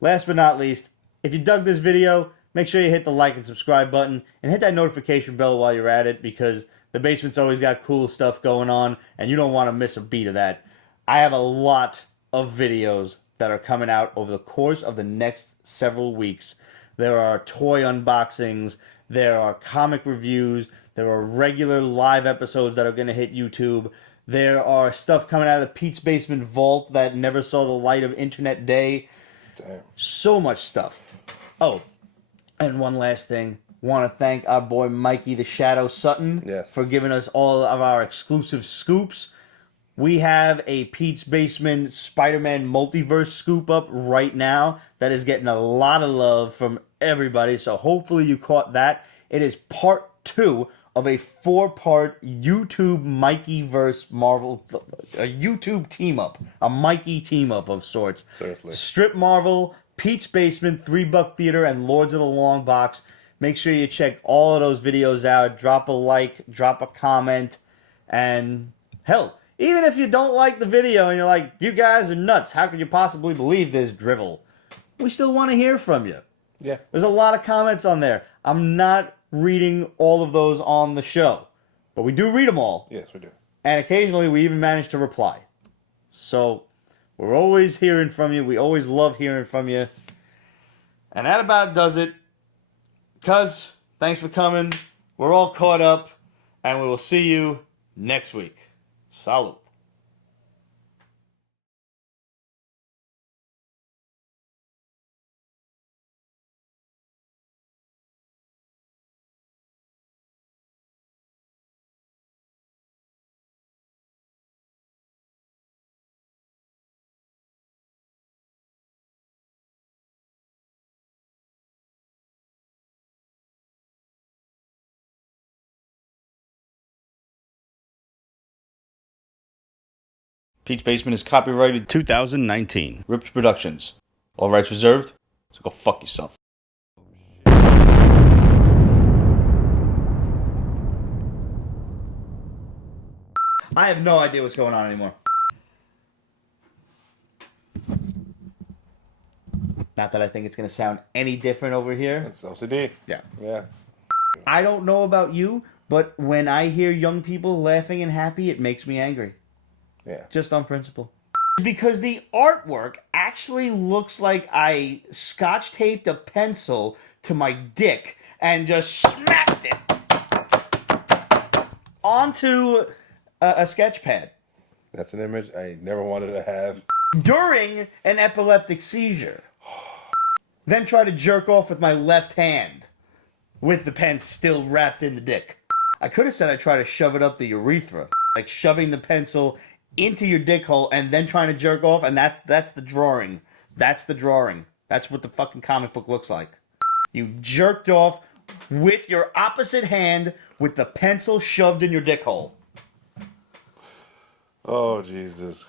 Last but not least, if you dug this video, make sure you hit the like and subscribe button and hit that notification bell while you're at it because the basement's always got cool stuff going on and you don't want to miss a beat of that. I have a lot of videos that are coming out over the course of the next several weeks. There are toy unboxings, there are comic reviews, there are regular live episodes that are going to hit YouTube. There are stuff coming out of the Pete's Basement vault that never saw the light of internet day. Damn. So much stuff. Oh, and one last thing. Want to thank our boy Mikey the Shadow Sutton for giving us all of our exclusive scoops. We have a Pete's Basement Spider-Man Multiverse scoop up right now that is getting a lot of love from everybody. So hopefully you caught that. It is part 2 of a 4-part YouTube Mikey-verse Marvel, a YouTube team-up, a Mikey team-up of sorts. Seriously. Strip Marvel, Pete's Basement, $3 Theater, and Lords of the Long Box. Make sure you check all of those videos out. Drop a like, drop a comment, and hell, even if you don't like the video and you're like, you guys are nuts, how could you possibly believe this drivel? We still want to hear from you. Yeah. There's a lot of comments on there. I'm not reading all of those on the show, but we do read them all. Yes, we do. And occasionally we even manage to reply. So we're always hearing from you. We always love hearing from you. And that about does it. Cuz, thanks for coming. We're all caught up, and we will see you next week. Salud. Pete's Basement is copyrighted 2019. Ripped Productions. All rights reserved, so go fuck yourself. I have no idea what's going on anymore. Not that I think it's going to sound any different over here. That's OCD. Yeah. Yeah. I don't know about you, but when I hear young people laughing and happy, it makes me angry. Yeah. Just on principle. Because the artwork actually looks like I scotch taped a pencil to my dick and just smacked it onto a sketch pad. That's an image I never wanted to have. During an epileptic seizure. Then try to jerk off with my left hand with the pen still wrapped in the dick. I could have said I try to shove it up the urethra. Like shoving the pencil into your dick hole and then trying to jerk off, and that's the drawing. That's the drawing. That's what the fucking comic book looks like. You jerked off with your opposite hand with the pencil shoved in your dick hole. Oh, Jesus.